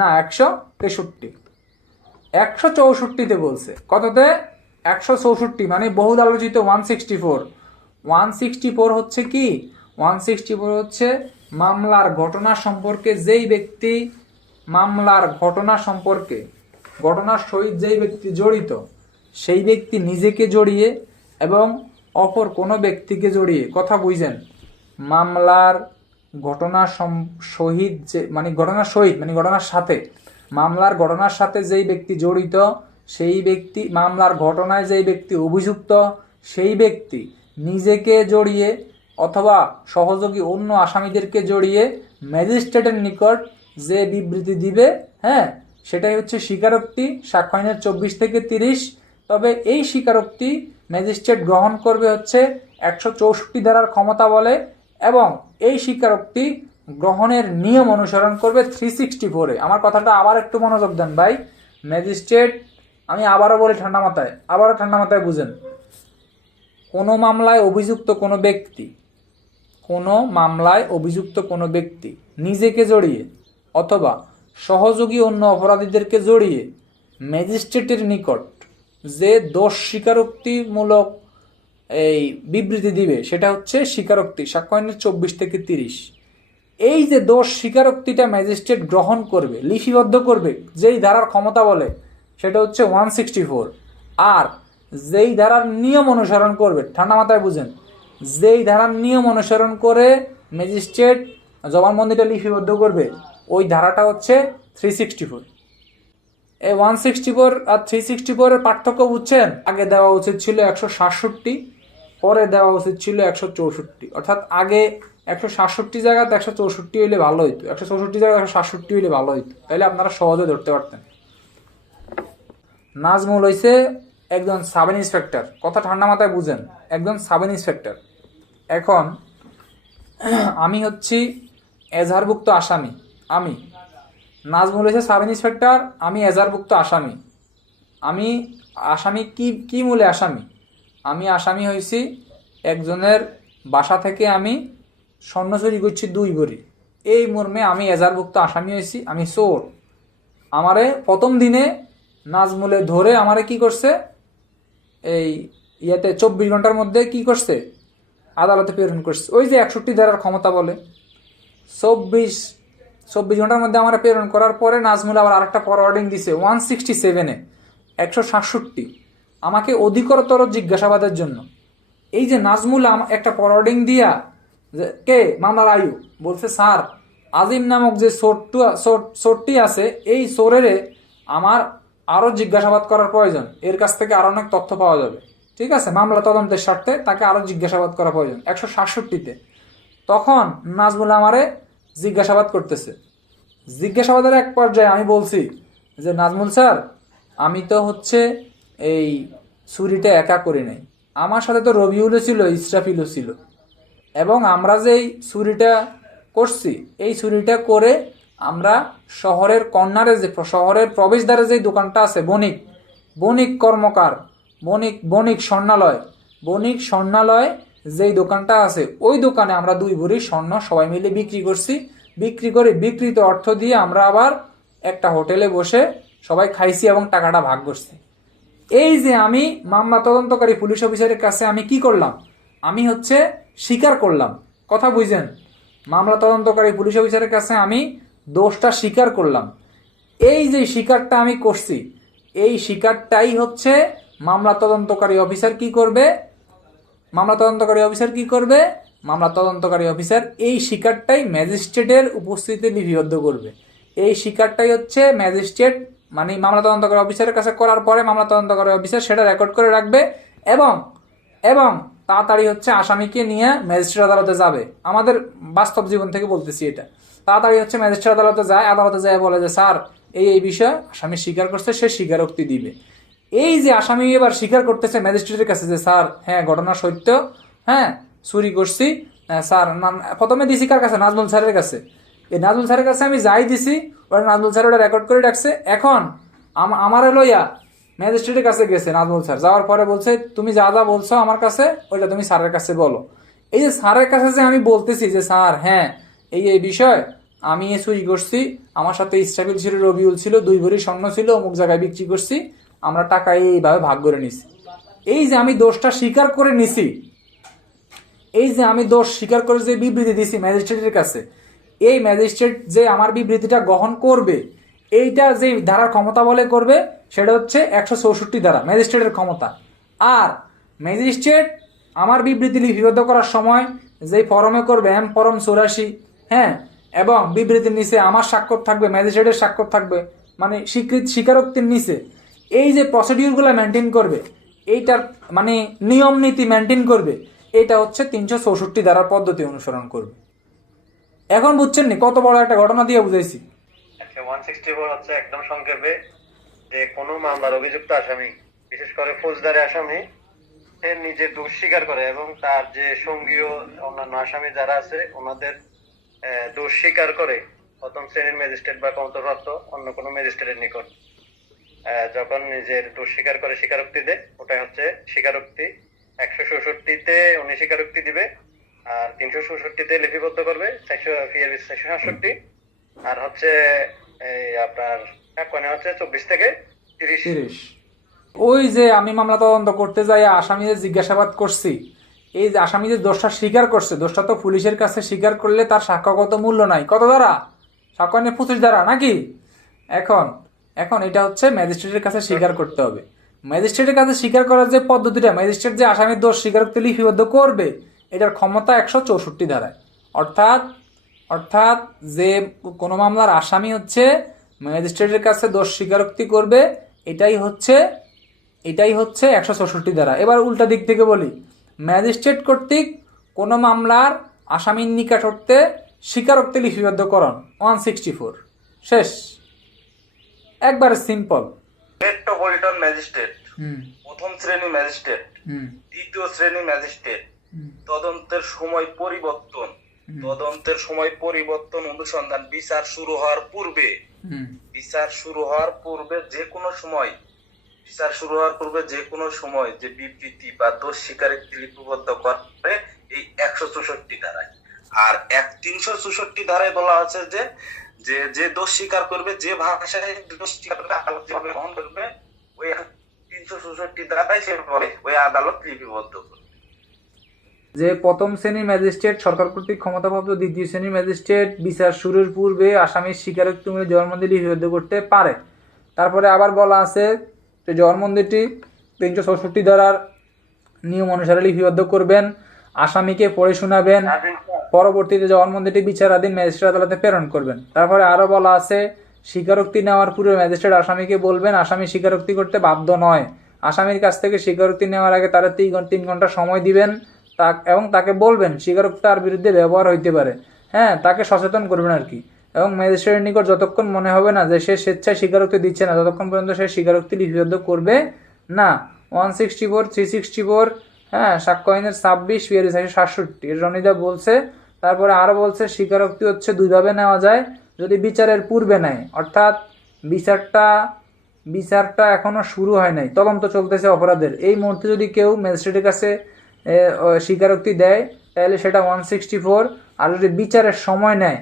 না। 163। 164 বলছে কততে? 164 মানে বহুল আলোচিত 164। 164 হচ্ছে কি? 164 হচ্ছে মামলার ঘটনা সম্পর্কে যেই ব্যক্তি ঘটনার সহিত যেই ব্যক্তি জড়িত, সেই ব্যক্তি নিজেকে জড়িয়ে এবং অপর কোনো ব্যক্তিকে জড়িয়ে, কথা বুঝেন, মামলার ঘটনার সাথে যেই ব্যক্তি জড়িত, সেই ব্যক্তি, মামলার ঘটনায় যেই ব্যক্তি অভিযুক্ত, সেই ব্যক্তি নিজেকে জড়িয়ে অথবা সহযোগী অন্য আসামিদেরকে জড়িয়ে ম্যাজিস্ট্রেটের নিকট যে বিবৃতি দিবে, হ্যাঁ, সেটাই হচ্ছে স্বীকারোক্তি, সাক্ষ্য আইনের 24 থেকে 30। তবে এই স্বীকারোক্তি ম্যাজিস্ট্রেট গ্রহণ করবে হচ্ছে 164 ধারার ক্ষমতা বলে, এবং এই স্বীকারোক্তি গ্রহণের নিয়ম অনুসরণ করবে 364-এ। আমার কথাটা আবার একটু মনোযোগ দেন ভাই। ম্যাজিস্ট্রেট, আমি আবারও বলি ঠান্ডা মাথায় বুঝেন, কোনো মামলায় অভিযুক্ত কোনো ব্যক্তি নিজেকে জড়িয়ে অথবা সহযোগী অন্য অপরাধীদেরকে জড়িয়ে ম্যাজিস্ট্রেটের নিকট যে দোষ স্বীকারোক্তিমূলক এই বিবৃতি দিবে সেটা হচ্ছে স্বীকারোক্তি, সাক্ষ্যায়নের 24 থেকে 30। এই যে দোষ স্বীকারোক্তিটা ম্যাজিস্ট্রেট গ্রহণ করবে, লিপিবদ্ধ করবে, যেই ধারার ক্ষমতা বলে সেটা হচ্ছে 164। আর যেই ধারার নিয়ম অনুসরণ করবে, ঠান্ডা মাথায় বুঝেন, যেই ধারার নিয়ম অনুসরণ করে ম্যাজিস্ট্রেট জবানবন্দিটা লিপিবদ্ধ করবে, ওই ধারাটা হচ্ছে 364। এই 164 আর 364 এর পার্থক্য বুঝছেন? আগে দেওয়া উচিত ছিল 167, পরে দেওয়া উচিত ছিল 164। অর্থাৎ আগে 167 জায়গাতে 164 হইলে ভালো হইতো, 164 জায়গায় 167 হইলে ভালো হইতো, তাহলে আপনারা সহজে ধরতে পারতেন। নাজমুল হইছে একজন সাব ইন্সপেক্টর, কথা ঠান্ডা মাথায় বুঝেন, একজন সাব ইন্সপেক্টর। এখন আমি হচ্ছি এজাহারভুক্ত আসামি। আমি নাজমুল হয়েছে সাব ইন্সপেক্টর, আমি এজাহারভুক্ত আসামি। আমি আসামি কি মূলে আসামি? আমি আসামি হয়েছি একজনের বাসা থেকে আমি স্বর্ণ চুরি করছি 2 ভরি, এই মর্মে আমি এজাহারভুক্ত আসামি হয়েছি, আমি চোর। আমারে প্রথম দিনে নাজমুলে ধরে আমারে কি করছে, এই 24 ঘন্টার মধ্যে কি করছে, আদালতে প্রেরণ করছে। ওই যে 61 ধারার ক্ষমতা বলে 24 ঘন্টার মধ্যে আমার প্রেরণ করার পরে নাজমুল আবার আরেকটা ফরওয়ার্ডিং দিছে 167-এ 167 আমাকে অধিকতর জিজ্ঞাসাবাদের জন্য। এই যে নাজমুল একটা ফরওয়ার্ডিং দিয়া, কে মামলার আয়ু বলছে, স্যার আজিম নামক যে চোরটি আছে, এই চোরের আমার আরো জিজ্ঞাসাবাদ করার প্রয়োজন, এর কাছ থেকে আরো অনেক তথ্য পাওয়া যাবে, ঠিক আছে, মামলা তদন্তের স্বার্থে তাকে আরো জিজ্ঞাসাবাদ করা প্রয়োজন 167-তে। তখন নাজমুল আমারে জিজ্ঞাসাবাদ করতেছে। জিজ্ঞাসাবাদের এক পর্যায়ে আমি বলছি যে নাজমুল স্যার, আমি তো হচ্ছে এই চুরিটা একা করি নাই, আমার সাথে তো রবিউলও ছিল, ইসরাফিলও ছিল, এবং আমরা যেই চুরিটা করছি, এই চুরিটা করে আমরা শহরের কর্নারে, যে শহরের প্রবেশদ্বারে যে দোকানটা আছে, বণিক কর্মকার, বণিক স্বর্ণালয় যেই দোকানটা আছে, ওই দোকানে আমরা 2 ভরি স্বর্ণ সবাই মিলে বিক্রি করছি। বিক্রি করে বিক্রিত অর্থ দিয়ে আমরা আবার একটা হোটেলে বসে সবাই খাইছি এবং টাকাটা ভাগ করছি। এই যে আমি মামলা তদন্তকারী পুলিশ অফিসারের কাছে আমি কি করলাম, আমি হচ্ছে স্বীকার করলাম, কথা বুঝেন, মামলা তদন্তকারী পুলিশ অফিসারের কাছে আমি দোষটা স্বীকার করলাম। এই যে স্বীকারটা আমি করছি, এই স্বীকারটাই হচ্ছে মামলা তদন্তকারী অফিসার কি করবে, মামলা তদন্তকারী অফিসার এই স্বীকারটাই ম্যাজিস্ট্রেটের উপস্থিতিতে লিপিবদ্ধ করবে। এই স্বীকারটাই হচ্ছে ম্যাজিস্ট্রেট মানে মামলা তদন্তকারী অফিসারের কাছে করার পরে মামলা তদন্তকারী অফিসার সেটা রেকর্ড করে রাখবে এবং তাড়াতাড়ি হচ্ছে আসামিকে নিয়ে ম্যাজিস্ট্রেট আদালতে যাবে। আমাদের বাস্তব জীবন থেকে বলতেছি এটা। তাড়াতাড়ি হচ্ছে ম্যাজিস্ট্রেট আদালতে যায় বলে যে স্যার এই বিষয় আসামি স্বীকার করছে, সে স্বীকারোক্তি দিবে। এই যে আসামি এবার স্বীকার করতেছে ম্যাজিস্ট্রেটের কাছে যে স্যার হ্যাঁ ঘটনা সত্য, হ্যাঁ চুরি করছি স্যার। প্রথমে দিছি কার কাছে? নাজমুল স্যারের কাছে। এই নাজমুল স্যারের কাছে আমি যাই দিছি, ওটা নাজমুল স্যার ওটা রেকর্ড করে রাখছে। এখন আমারে লইয়া ম্যাজিস্ট্রেটের কাছে গেছে নাজমুল স্যার, যাওয়ার পরে বলছে তুমি যা যা বলছো আমার কাছে ওইটা তুমি স্যারের কাছে বলো। এই যে স্যারের কাছে যে আমি বলতেছি যে স্যার হ্যাঁ এই বিষয় আমি চুরি করছি, আমার সাথে ইসরাফিল ছিল, রবিউল ছিল, 2 ভরি স্বর্ণ ছিল, অমুক জায়গায় বিক্রি করছি, আমরা টাকা এইভাবে ভাগ করে নিছি। এই যে আমি দোষটা স্বীকার করে নিছি, এই যে আমি দোষ স্বীকার করে যে বিবৃতি দিছি ম্যাজিস্ট্রেটের কাছে, এই ম্যাজিস্ট্রেট যে আমার বিবৃতিটা গ্রহণ করবে, এইটা যে ধারার ক্ষমতা বলে করবে সেটা হচ্ছে 164 ধারা ম্যাজিস্ট্রেটের ক্ষমতা। আর ম্যাজিস্ট্রেট আমার বিবৃতি লিপিবদ্ধ করার সময় যে ফরমে করবে ফরম 84, হ্যাঁ, এবং বিবৃতির নিচে আমার স্বাক্ষর থাকবে, ম্যাজিস্ট্রেটের স্বাক্ষর থাকবে, মানে স্বীকারোক্তির নিচে এই যে প্রসিডিউরগুলো মেনটেন করবে, এইটার মানে নিয়ম নীতি মেনটেন করবে, এটা হচ্ছে 364 ধারার পদ্ধতি অনুসরণ করবে। এখন বুঝছেন নি কত বড় একটা ঘটনা দিয়ে বুঝাইছি। 164 হচ্ছে একদম সংক্ষেপে যে কোনো মামলার অভিযুক্ত আসামি, বিশেষ করে ফৌজদারি আসামি, সে নিজের দোষ স্বীকার করে এবং তার যে সঙ্গীয় অন্যান্য আসামি যারা আছে ওনাদের দোষ স্বীকার করে প্রথম শ্রেণীর ম্যাজিস্ট্রেট বা কর্তব্যরত অন্য কোনো ম্যাজিস্ট্রেটের নিকট যখন নিজের দোষ স্বীকার করে স্বীকারোক্তি দেয়, ওটাই হচ্ছে স্বীকারোক্তি। 164-তে উনি স্বীকারোক্তি দিবে, আর 364-তে লিপিবদ্ধ করবে 467, আর হচ্ছে এই আপনার হচ্ছে 24 থেকে 30। ওই যে আমি মামলা তদন্ত করতে যাই আসামিদের জিজ্ঞাসাবাদ করছি, এই যে আসামি যে দোষটা স্বীকার করছে, দোষটা তো পুলিশের কাছে স্বীকার করলে তার সাক্ষ্যগত মূল্য নাই। কত দ্বারা? সাক্ষ্য নিয়ে 25 দ্বারা নাকি? এখন এটা হচ্ছে ম্যাজিস্ট্রেটের কাছে স্বীকার করতে হবে। ম্যাজিস্ট্রেটের কাছে স্বীকার করার যে পদ্ধতিটা, ম্যাজিস্ট্রেট যে আসামির দোষ স্বীকারোক্তি লিপিবদ্ধ করবে, এটার ক্ষমতা 164 ধারায়। অর্থাৎ যে কোনো মামলার আসামি হচ্ছে ম্যাজিস্ট্রেটের কাছে দোষ স্বীকারোক্তি করবে, এটাই হচ্ছে 164 ধারা। এবার উল্টা দিক থেকে বলি, ম্যাজিস্ট্রেট কর্তৃক কোনো মামলার আসামির নিকট হতে স্বীকারোক্তি লিপিবদ্ধকরণ 164 শেষ। একবারে সিম্পল। মেট্রোপলিটন ম্যাজিস্ট্রেট, প্রথম শ্রেণী ম্যাজিস্ট্রেট, দ্বিতীয় শ্রেণী ম্যাজিস্ট্রেট তদন্তের সময় পরিবর্তন অনুসন্ধান বিচার শুরু হওয়ার পূর্বে যে কোনো সময় যে বিবৃতি বা দোষ স্বীকারোক্তি লিপিবদ্ধ করে এই 164 ধারায়। আর 364 ধারায় বলা আছে যে দোষ স্বীকার করবে, যে ভাষায় দোষ স্বীকার করবে, আদালত যেভাবে গ্রহণ করবে, ওই 364 ধারায় সেভাবে ওই আদালত লিপিবদ্ধ করবে। যে প্রথম শ্রেণীর ম্যাজিস্ট্রেট সরকার কর্তৃক ক্ষমতাপ্রাপ্ত দ্বিতীয় শ্রেণীর ম্যাজিস্ট্রেট বিচার শুরুর পূর্বে আসামির স্বীকারোক্তি জবানবন্দি লিপিবদ্ধ করতে পারে। তারপরে আবার বলা আছে যে জবানবন্দিটি 364 ধারার নিয়ম অনুসারে লিপিবদ্ধ করবেন, আসামিকে পড়ে শোনাবেন, পরবর্তীতে জবানবন্দিটি বিচারাধীন ম্যাজিস্ট্রেট আদালতে প্রেরণ করবেন। তারপরে আরো বলা আছে স্বীকারোক্তি নেওয়ার পূর্বে ম্যাজিস্ট্রেট আসামিকে বলবেন আসামি স্বীকারোক্তি করতে বাধ্য নয়। আসামির কাছ থেকে স্বীকারোক্তি নেওয়ার আগে তারা 3 ঘন্টা সময় দিবেন এবং তাকে বলবেন স্বীকারোক্তি তার বিরুদ্ধে ব্যবহার হইতে পারে, তাকে সচেতন করবেন আর কি। এবং ম্যাজিস্ট্রেটের নিকট যতক্ষণ মনে হবে না যে সে স্বেচ্ছায় স্বীকারোক্তি দিচ্ছে না, ততক্ষণ পর্যন্ত সে স্বীকারোক্তি লিপিবদ্ধ করবে না। 164, 364, সাক্ষ্য আইনের 26, 67 এর রনিদা বলছে। তারপরে আরো বলছে স্বীকারোক্তি হচ্ছে দুইভাবে নেওয়া যায়, যদি বিচারের পূর্বে নেয়, অর্থাৎ বিচারটা এখনো শুরু হয় নাই, তদন্ত চলতেছে অপরাধের, এই মুহূর্তে যদি কেউ ম্যাজিস্ট্রেটের কাছে স্বীকারোক্তি দেয় তাহলে সেটা 164। আর যদি বিচারের সময় নেয়,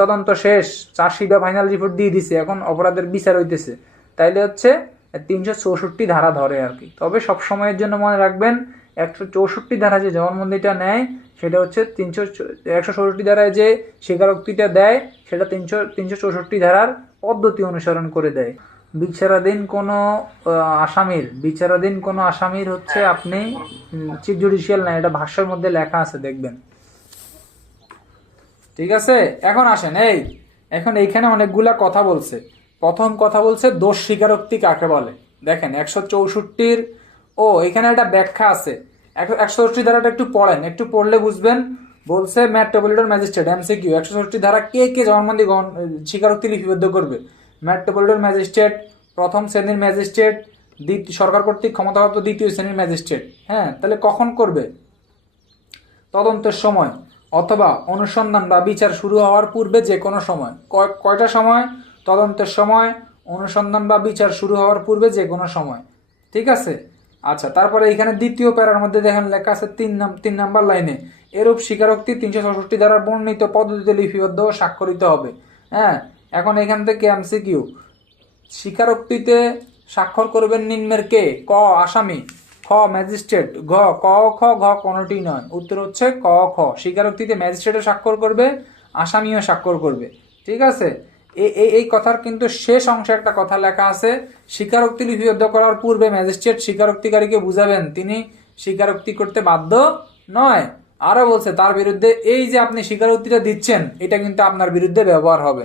তদন্ত শেষ, চার্জশিট বা ফাইনাল রিপোর্ট দিয়ে দিছে, এখন অপরাধের বিচার হইতেছে, তাইলে হচ্ছে 364 ধারা ধরে আর কি। তবে সব সময়ের জন্য মনে রাখবেন 164 ধারা যে জবানবন্দিটা নেয় সেটা হচ্ছে 164 ধারায় যে স্বীকারোক্তিটা দেয় সেটা 364 ধারার পদ্ধতি অনুসরণ করে দেয়। বিচারাধীন কোনো আসামির হচ্ছে আপনি চিফ জুডিশিয়াল না, এটা ভাষ্যের মধ্যে লেখা আছে, দেখবেন। ঠিক আছে, এখন আসেন এখন এইখানে অনেকগুলা কথা বলছে। প্রথম কথা বলছে দোষ স্বীকারোক্তি কাকে বলে। দেখেন 164 এখানে একটা ব্যাখ্যা আছে। 164 ধারাটা একটু পড়েন, একটু পড়লে বুঝবেন। বলছে মেট্রোপলিটন ম্যাজিস্ট্রেট এমসিকিউ 164 ধারা কে জবানবন্দি স্বীকারোক্তি লিপিবদ্ধ করবে। মেট্রোপলিটন ম্যাজিস্ট্রেট, প্রথম শ্রেণীর ম্যাজিস্ট্রেট, সরকার কর্তৃক ক্ষমতাপ্রাপ্ত দ্বিতীয় শ্রেণীর ম্যাজিস্ট্রেট। তাহলে কখন করবে? তদন্তের সময় অথবা অনুসন্ধান বা বিচার শুরু হওয়ার পূর্বে যে কোনো সময়। কয়টা সময়? তদন্তের সময়, অনুসন্ধান বা বিচার শুরু হওয়ার পূর্বে যে কোনো সময়। ঠিক আছে, আচ্ছা। তারপরে এখানে দ্বিতীয় প্যারার মধ্যে দেখেন লেখা আছে 3 নাম্বার লাইনে, এরূপ স্বীকারোক্তি 364 ধারার বর্ণিত পদ্ধতিতে লিপিবদ্ধ ও স্বাক্ষরিত হবে। এখন এখান থেকে এমসিকিউ, স্বীকারোক্তিতে স্বাক্ষর করবেন নিম্নের কে? ক আসামি, খ ম্যাজিস্ট্রেট, ক খ কোনটি নয়। উত্তর হচ্ছে ক খ। স্বীকারোক্তিতে ম্যাজিস্ট্রেটও স্বাক্ষর করবে, আসামিও স্বাক্ষর করবে। ঠিক আছে, এই কথার কিন্তু শেষ অংশে একটা কথা লেখা আছে, স্বীকারোক্তি লিপিবদ্ধ করার পূর্বে ম্যাজিস্ট্রেট স্বীকারোক্তিকারীকে বুঝাবেন তিনি স্বীকারোক্তি করতে বাধ্য নয়। আরো বলছে তার বিরুদ্ধে এই যে আপনি স্বীকারোক্তিটা দিচ্ছেন এটা কিন্তু আপনার বিরুদ্ধে ব্যবহার হবে।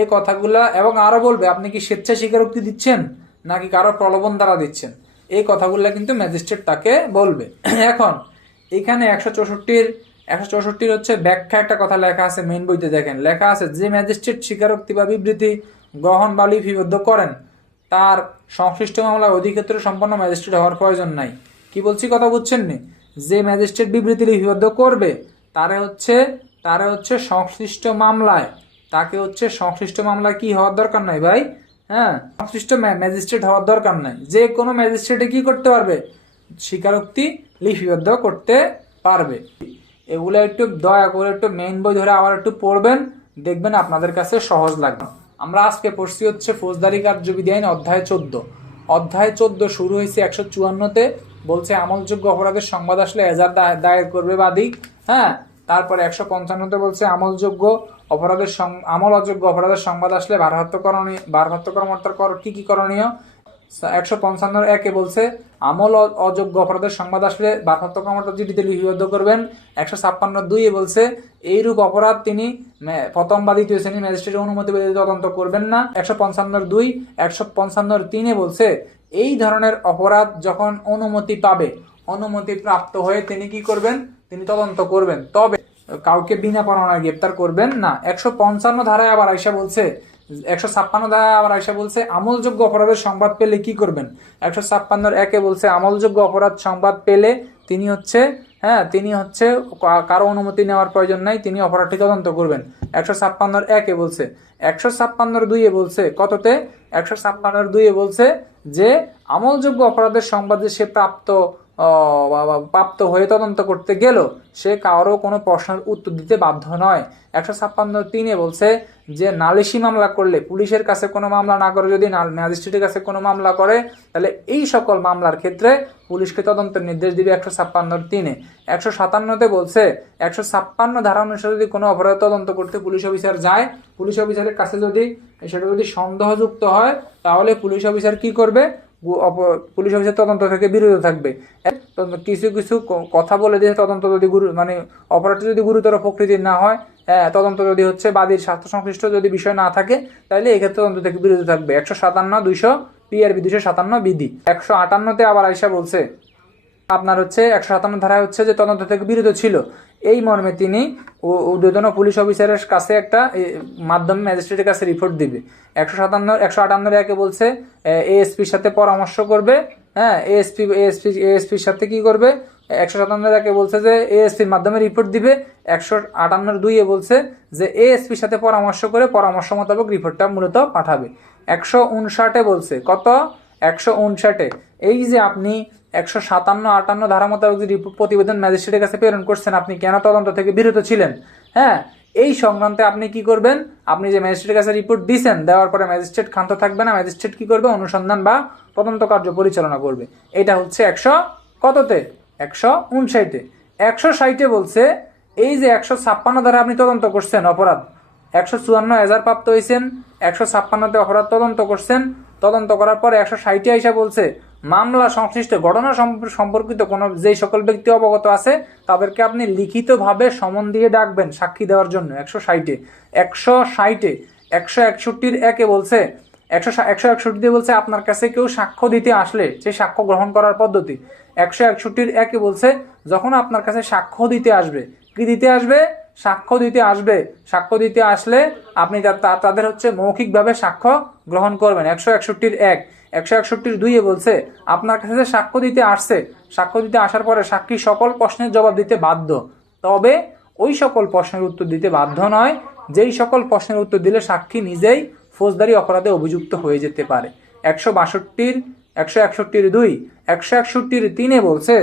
এই কথাগুলা, এবং আরো বলবে আপনি কি স্বেচ্ছায় স্বীকারোক্তি দিচ্ছেন নাকি কারো প্রলোভন দ্বারা দিচ্ছেন, এই কথাগুলা কিন্তু ম্যাজিস্ট্রেট তাকে বলবে। এখন এখানে 164 হচ্ছে ব্যাখ্যা একটা কথা লেখা আছে মেইন বইতে। দেখেন লেখা আছে যে ম্যাজিস্ট্রেট স্বীকারোক্তি বা বিবৃতি গ্রহণ বা লিপিবদ্ধ করেন তার সংশ্লিষ্ট মামলায় অধিক্ষেত্র সম্পন্ন ম্যাজিস্ট্রেট হওয়ার প্রয়োজন নাই। কি বলছি কথা বুঝছেন নি? যে ম্যাজিস্ট্রেট বিবৃতি লিপিবদ্ধ করবে তারে হচ্ছে সংশ্লিষ্ট মামলায়, তাকে হচ্ছে সংশ্লিষ্ট মামলায় কি হওয়ার দরকার নাই ভাই, সংশ্লিষ্ট ম্যাজিস্ট্রেট হওয়ার দরকার নাই। যে কোনো ম্যাজিস্ট্রেটে কি করতে পারবে? স্বীকারোক্তি লিপিবদ্ধ করতে পারবে। এগুলো একটু দয়া করে একটু মেইন বই ধরে আবার একটু পড়বেন, দেখবেন আপনাদের কাছে সহজ লাগবে। আমরা আজকে পড়ছি হচ্ছে ফৌজদারি কার্যবিধি আইন অধ্যায় 14। অধ্যায় 14 শুরু হয়েছে 154-তে, বলছে আমলযোগ্য অপরাধের সংবাদ আসলে এজাহার দায়ের করবে বাদী। হ্যাঁ, তারপরে 155-তে বলছে আমল অযোগ্য অপরাধের সংবাদ আসলে ভারপ্রাপ্ত কর্মকর্তার কি কি করণীয়। 155-1-এ বলছে আমল অযোগ্য অপরাধের সংবাদ আসলে ভারপ্রাপ্ত কর্মকর্তা চিঠিতে লিপিবদ্ধ করবেন। 156-2-এ বলছে এইরূপ অপরাধ তিনি প্রথম বা দ্বিতীয় শ্রেণী ম্যাজিস্ট্রেটের অনুমতি ব্যতীত তদন্ত করবেন না। 155-2, 155-3-এ বলছে এই ধরনের অপরাধ যখন অনুমতি পাবে, অনুমতি প্রাপ্ত হয়ে তিনি কি করবেন, তিনি তদন্ত করবেন, তবে কাউকে বিনা পরোয়ানায় গ্রেপ্তার করবেন না। 155 ধারায় আবার আইসা বলছে 156 ধারায় আবার আইসা বলছে আমলযোগ্য অপরাধের সংবাদ পেলে কি করবেন। 156-1-এ বলছে আমলযোগ্য অপরাধ সংবাদ পেলে তিনি হচ্ছে কারো অনুমতি নেওয়ার প্রয়োজন নাই, তিনি অপরাধটি তদন্ত করবেন। 156-1-এ বলছে। 156-2-এ বলছে কততে? 156-2-এ বলছে যে আমলযোগ্য অপরাধের সংবাদ যে সে প্রাপ্ত হয়ে তদন্ত করতে গেল, সে কারো কোনো প্রশ্নের উত্তর দিতে বাধ্য নয়। 156-3-এ বলছে যে নালিশি মামলা করলে, পুলিশের কাছে কোনো মামলা না করে যদি ম্যাজিস্ট্রেটের কাছে কোনো মামলা করে, তাহলে এই সকল মামলার ক্ষেত্রে পুলিশকে তদন্তের নির্দেশ দিবে 156-3-এ। 157-তে বলছে 156 ধারা অনুসারে যদি কোনো অপরাধ তদন্ত করতে পুলিশ অফিসার যায়, পুলিশ অফিসারের কাছে সেটা যদি সন্দেহযুক্ত হয়, তাহলে পুলিশ অফিসার কি করবে? পুলিশ অফিসার তদন্ত থেকে বিরত থাকবে। কিছু কিছু কথা বলে দিয়ে তদন্ত যদি অপরাধটি যদি গুরুতর প্রকৃতির না হয়, তদন্ত যদি হচ্ছে বাদীর স্বার্থ সংশ্লিষ্ট যদি বিষয় না থাকে, তাহলে এক্ষেত্রে তদন্ত থেকে বিরত থাকবে। 157-200 PRB 257 বিধি। 158-তে আবার আইসা বলছে আপনার হচ্ছে 157 ধারায় হচ্ছে যে তদন্ত থেকে বিরত ছিল, এই মর্মে তিনি ঊর্ধ্বতন পুলিশ অফিসারের কাছে একটা মাধ্যমে ম্যাজিস্ট্রেটের কাছে রিপোর্ট দিবে। 158-1-এ বলছে এএসপির সাথে পরামর্শ করবে। হ্যাঁ, এএসপির সাথে কি করবে? 157-1-এ বলছে যে এএসপির মাধ্যমে রিপোর্ট দিবে। 158-2-এ বলছে যে এএসপির সাথে পরামর্শ করে পরামর্শ মোতাবেক রিপোর্টটা মূলত পাঠাবে। 159-এ বলছে কত? 159-এ এই যে আপনি 157-58 ধারা মোতাবেক যে প্রতিবেদন ম্যাজিস্ট্রেটের কাছে প্রেরণ করছেন, আপনি কেন তদন্ত থেকে বিরত ছিলেন, হ্যাঁ, এই সংক্রান্তে আপনি কি করবেন? আপনি যে ম্যাজিস্ট্রেটের কাছে রিপোর্ট দিয়েছেন, দেওয়ার পরে ম্যাজিস্ট্রেট ক্ষান্ত থাকবে না, ম্যাজিস্ট্রেট কি করবে? অনুসন্ধান বা তদন্ত কার্য পরিচালনা করবে। এটা হচ্ছে 159-এ। 160-এ বলছে এই যে 156 ধারা আপনি তদন্ত করছেন অপরাধ, 154 এজাহার প্রাপ্ত হয়েছেন, 156-তে অপরাধ তদন্ত করছেন, তদন্ত করার পরে 160-এ আইসা বলছে মামলা সংশ্লিষ্ট ঘটনা সম্পর্কিত কোনো যেই সকল ব্যক্তি অবগত আছে তাদেরকে আপনি লিখিতভাবে সমন দিয়ে ডাকবেন সাক্ষী দেওয়ার জন্য। 160-এ 161-1 বলছে 161 বলছে আপনার কাছে কেউ সাক্ষ্য দিতে আসলে সেই সাক্ষ্য গ্রহণ করার পদ্ধতি। 161-1 বলছে যখন আপনার কাছে সাক্ষ্য দিতে আসবে, কি দিতে আসবে? সাক্ষ্য দিতে আসবে। সাক্ষ্য দিতে আসলে আপনি তাদের হচ্ছে মৌখিকভাবে সাক্ষ্য গ্রহণ করবেন। 161-1। 161-2-এ বলছে আপনার কাছে যে সাক্ষ্য দিতে আসছে, সাক্ষ্য দিতে আসার পরে সাক্ষী সকল প্রশ্নের জবাব দিতে বাধ্য, তবে ওই সকল প্রশ্নের উত্তর দিতে বাধ্য নয় যেই সকল প্রশ্নের উত্তর দিলে সাক্ষী নিজেই ফৌজদারি অপরাধে অভিযুক্ত হয়ে যেতে পারে। 162 161-2 161-3-এ বলছে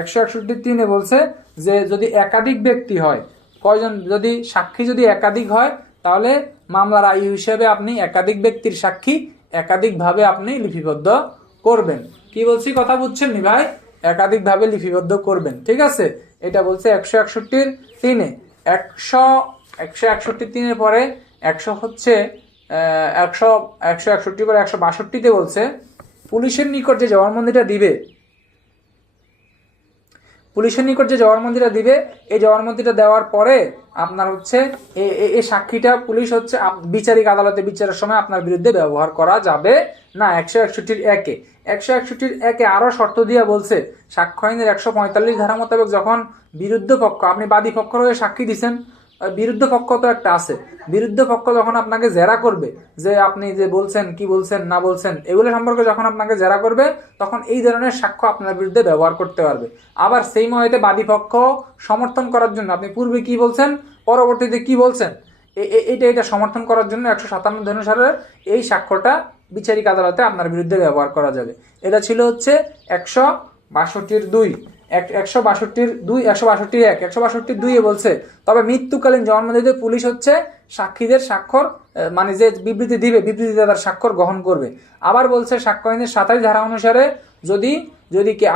161-3-এ বলছে যে যদি একাধিক ব্যক্তি হয়, কয়জন যদি সাক্ষী যদি একাধিক হয়, তাহলে মামলার আয়ু হিসেবে আপনি একাধিক ব্যক্তির সাক্ষী একাধিকভাবে আপনি লিপিবদ্ধ করবেন। কি বলছি কথা বুঝছেন নি ভাই? একাধিকভাবে লিপিবদ্ধ করবেন, ঠিক আছে? এটা বলছে 161-3-এ। 161-3-এর পরে 161 পরে 162-তে বলছে পুলিশের নিকট যে জবানবন্দিটা দিবে, এই জবানবন্দিটা দেওয়ার পরে আপনার হচ্ছে এই সাক্ষীটা পুলিশ হচ্ছে বিচারিক আদালতে বিচারের সময় আপনার বিরুদ্ধে ব্যবহার করা যাবে না। 161-1-এ 161-1-এ আরো শর্ত দিয়ে বলছে সাক্ষ্য আইনের 145 ধারা মোতাবেক যখন বিরুদ্ধ পক্ষ, আপনি বাদী পক্ষ হয়ে সাক্ষী দিচ্ছেন, বিরুদ্ধ পক্ষ তো একটা আছে, বিরুদ্ধ পক্ষ যখন আপনাকে জেরা করবে যে আপনি যে বলছেন কি বলছেন না বলছেন এগুলো সম্পর্কে যখন আপনাকে জেরা করবে, তখন এই ধরনের সাক্ষ্য আপনার বিরুদ্ধে ব্যবহার করতে পারবে। আবার সেই মতে বাদী পক্ষ সমর্থন করার জন্য আপনি পূর্বে কি বলছেন, পরবর্তীতে কি বলছেন, এটা সমর্থন করার জন্য 157 অনুসারে এই সাক্ষ্যটা বিচারিক আদালতে আপনার বিরুদ্ধে ব্যবহার করা যাবে। এটা ছিল হচ্ছে 162। 162 বলছে তবে মৃত্যুকালীন জবানবন্দিতে পুলিশ হচ্ছে সাক্ষীদের স্বাক্ষর মানে যে বিবৃতি দিবে বিবৃতিতে তার স্বাক্ষর গ্রহণ করবে। আবার বলছে সাক্ষ্য আইনের 27 ধারা অনুসারে যদি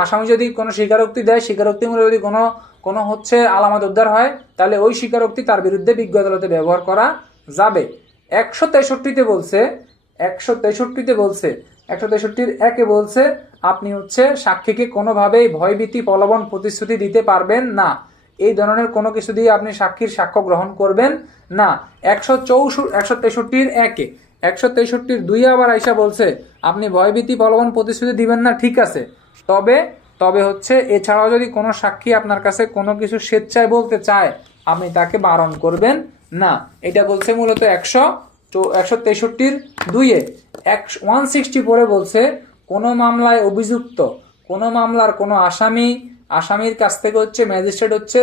আসামি যদি কোনো স্বীকারোক্তি দেয়, স্বীকারোক্তিমূলক যদি কোনো হচ্ছে আলামত উদ্ধার হয়, তাহলে ওই স্বীকারোক্তি তার বিরুদ্ধে বিজ্ঞ আদালতে ব্যবহার করা যাবে। 163 বলছে 163 বলছে আপনি হচ্ছে সাক্ষীকে কোনোভাবেই ভয়ভীতি প্রলোভন প্রতিশ্রুতি দিতে পারবেন না, এই ধরনের কোনো কিছু দিয়ে আপনি সাক্ষীর সাক্ষ্য গ্রহণ করবেন না। 163 আবার আইসা বলছে আপনি ভয়ভীতি প্রলোভন প্রতিশ্রুতি দিবেন না, ঠিক আছে, তবে হচ্ছে এছাড়াও যদি কোনো সাক্ষী আপনার কাছে কোনো কিছু স্বেচ্ছায় বলতে চায় আপনি তাকে বারণ করবেন না। এটা বলছে মূলত 163 164 বলছে কোনো মামলায় অভিযুক্ত কোনো মামলার কোনো আসামির কাছ থেকে হচ্ছে ম্যাজিস্ট্রেট হচ্ছে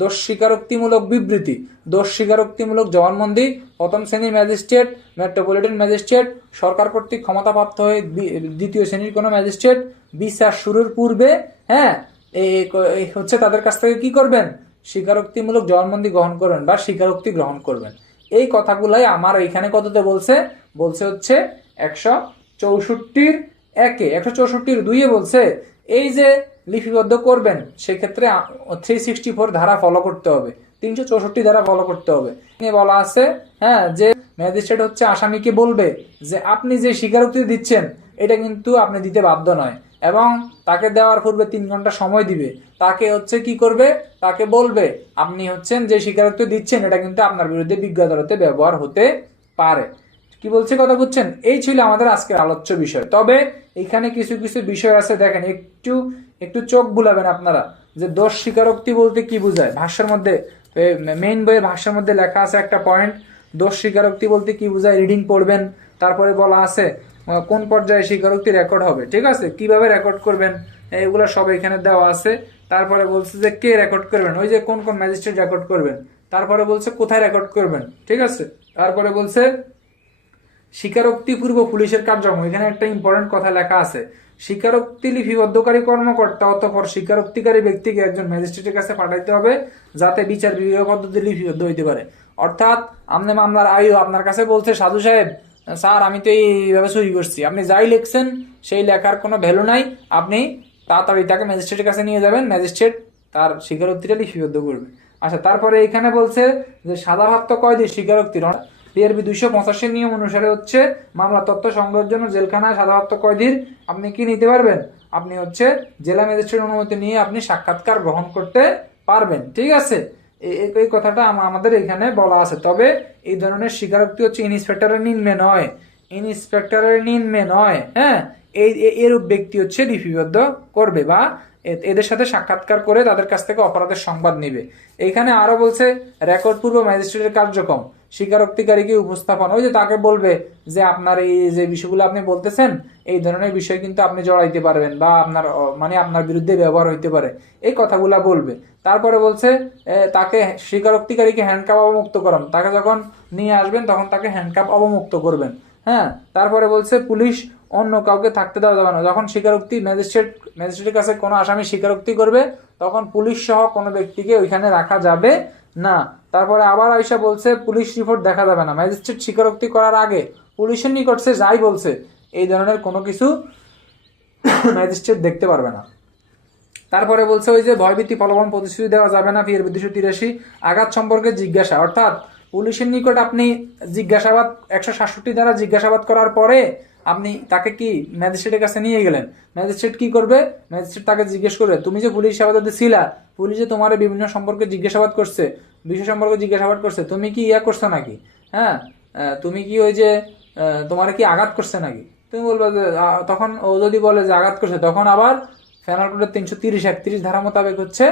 দোষ স্বীকারোক্তিমূলক বিবৃতি, দোষ স্বীকারোক্তিমূলক জবানবন্দি প্রথম শ্রেণীর ম্যাজিস্ট্রেট, মেট্রোপলিটন ম্যাজিস্ট্রেট, সরকার কর্তৃক ক্ষমতাপ্রাপ্ত হয়ে দ্বিতীয় শ্রেণীর কোনো ম্যাজিস্ট্রেট বিচার শুরুর পূর্বে হচ্ছে তাদের কাছ থেকে কি করবেন, স্বীকারোক্তিমূলক জবানবন্দি গ্রহণ করবেন বা স্বীকারোক্তি গ্রহণ করবেন। এই কথাগুলাই আমার এইখানে কততে বলছে হচ্ছে 164 বলছে এই যে লিপিবদ্ধ করবেন সেক্ষেত্রে 364 ধারা ফলো করতে হবে, 364 ধারা ফলো করতে হবে। বলা আছে যে ম্যাজিস্ট্রেট হচ্ছে আসামিকে বলবে যে আপনি যে স্বীকারোক্তি দিচ্ছেন এটা কিন্তু আপনি দিতে বাধ্য নয়, এবং তাকে দেওয়ার পূর্বে 3 ঘন্টা সময় দিবে। তাকে হচ্ছে কি করবে, তাকে বলবে আপনি হচ্ছেন যে স্বীকারোক্তি দিচ্ছেন এটা কিন্তু আপনার বিরুদ্ধে বিজ্ঞ আদালতে ব্যবহার হতে পারে। কি বলছে কথা বুঝছেন? এই ছিল আমাদের আজকের আলোচ্য বিষয়। তবে এখানে কিছু বিষয় আছে, দেখেন একটু চোখ বুলাবেন আপনারা যে দোষ স্বীকারোক্তি বলতে কি বোঝায়। ভাষ্যের মধ্যে মেইন বইয়ের ভাষ্যের মধ্যে লেখা আছে একটা পয়েন্ট, দোষ স্বীকারোক্তি বলতে কি বোঝায় রিডিং পড়বেন। তারপরে বলা আছে কোন পর্যায়ে স্বীকারোক্তি রেকর্ড হবে, ঠিক আছে, কিভাবে রেকর্ড করবেন এগুলো সব এখানে দেওয়া আছে। তারপরে বলছে যে কে রেকর্ড করবেন, ওই যে কোন ম্যাজিস্ট্রেট রেকর্ড করবেন। তারপরে বলছে কোথায় রেকর্ড করবেন, ঠিক আছে। তারপরে বলছে স্বীকারোক্তি পূর্ব পুলিশের কার্যক্রম, এখানে একটা ইম্পর্টেন্ট কথা লেখা আছে, স্বীকারোক্তি লিপিবদ্ধকারী কর্মকর্তা অতঃপর স্বীকারোক্তিকারী ব্যক্তিকে একজন ম্যাজিস্ট্রেটের কাছে পাঠাইতে হবে যাতে বিচার বিভাগীয় পদ্ধতি লিপিবদ্ধ হইতে পারে। অর্থাৎ আপনি মামলার আইও আপনার কাছে বলছে সাধু সাহেব স্যার আমি তো এইভাবে সই করছি, আপনি যাই লিখছেন সেই লেখার কোনো ভ্যালু নাই, আপনি তাড়াতাড়ি তাকে ম্যাজিস্ট্রেটের কাছে নিয়ে যাবেন, ম্যাজিস্ট্রেট তার স্বীকারোক্তিটা লিপিবদ্ধ করবে। আচ্ছা, তারপরে এখানে বলছে যে সাদাপ্রাপ্ত কয়েদির স্বীকারোক্তির বিআরবি 285 নিয়ম অনুসারে হচ্ছে মামলা তথ্য সংগ্রহের জন্য জেলখানায় সাদাপ্রাপ্ত কয়েদির আপনি কি নিতে পারবেন, আপনি হচ্ছে জেলা ম্যাজিস্ট্রেটের অনুমতি নিয়ে আপনি সাক্ষাৎকার গ্রহণ করতে পারবেন, ঠিক আছে। এই কথাটা আমাদের এখানে বলা আছে। তবে এই ধরনের স্বীকারোক্তি হচ্ছে ইন্সপেক্টরের নিম্নে নয়, হ্যাঁ, এরূপ ব্যক্তি হচ্ছে লিপিবদ্ধ করবে বা এদের সাথে সাক্ষাৎকার করে তাদের কাছ থেকে অপরাধের সংবাদ নিবে। এখানে আরো বলছে রেকর্ড পূর্ব ম্যাজিস্ট্রেটের কার্যক্রম, স্বীকারোক্তিকারীকে উপস্থাপন, ওই যে তাকে বলবে যে আপনার এই যে বিষয়গুলো আপনি বলতেছেন এই ধরনের বিষয় কিন্তু আপনি জড়াইতে পারবেন বা আপনার বিরুদ্ধে ব্যবহার হইতে পারে, এই কথাগুলা বলবে। তারপরে বলছে তাকে স্বীকারোক্তিকারীকে হ্যান্ডকাপ অবমুক্ত করুন, তাকে যখন নিয়ে আসবেন তখন তাকে হ্যান্ডকাপ অবমুক্ত করবেন, হ্যাঁ। তারপরে বলছে পুলিশ অন্য কাউকে থাকতে দেওয়া যাবে না, যখন স্বীকারোক্তি ম্যাজিস্ট্রেটের কাছে কোনো আসামি স্বীকারোক্তি করবে তখন পুলিশ সহ কোনো ব্যক্তিকে ওইখানে রাখা যাবে না। তারপরে আবার আইসা বলছে পুলিশ রিপোর্ট দেখা যাবে না, ম্যাজিস্ট্রেট স্বীকারোক্তি করার আগে পুলিশের নিকট সে যাই বলছে এই ধরনের কোনো কিছু ম্যাজিস্ট্রেট দেখতে পারবে না। তারপরে বলছে ওই যে ভয়ভীতি প্রলোভন প্রতিশ্রুতি দেওয়া যাবে না, বিআরবি 283 আঘাত সম্পর্কে জিজ্ঞাসা, অর্থাৎ পুলিশের নিকট আপনি জিজ্ঞাসাবাদ 167 দ্বারা জিজ্ঞাসাবাদ করার পরে আপনি তাকে কি ম্যাজিস্ট্রেটের কাছে নিয়ে গেলেন, ম্যাজিস্ট্রেট কি করবে, ম্যাজিস্ট্রেট তাকে জিজ্ঞেস করবে তুমি যে পুলিশ হেফাজতে ছিলা, পুলিশে তোমার বিভিন্ন সম্পর্কে জিজ্ঞাসাবাদ করছে, বিষয় সম্পর্কে জিজ্ঞাসাবাদ করছে, তুমি কি করছো নাকি, হ্যাঁ, তুমি কি ওই যে তোমার কি আঘাত করছে নাকি, তুমি বলবে যে তখন ও যদি বলে যে আঘাত করছে তখন আবার পেনাল কোডের 330-31 ধারা মোতাবেক হচ্ছে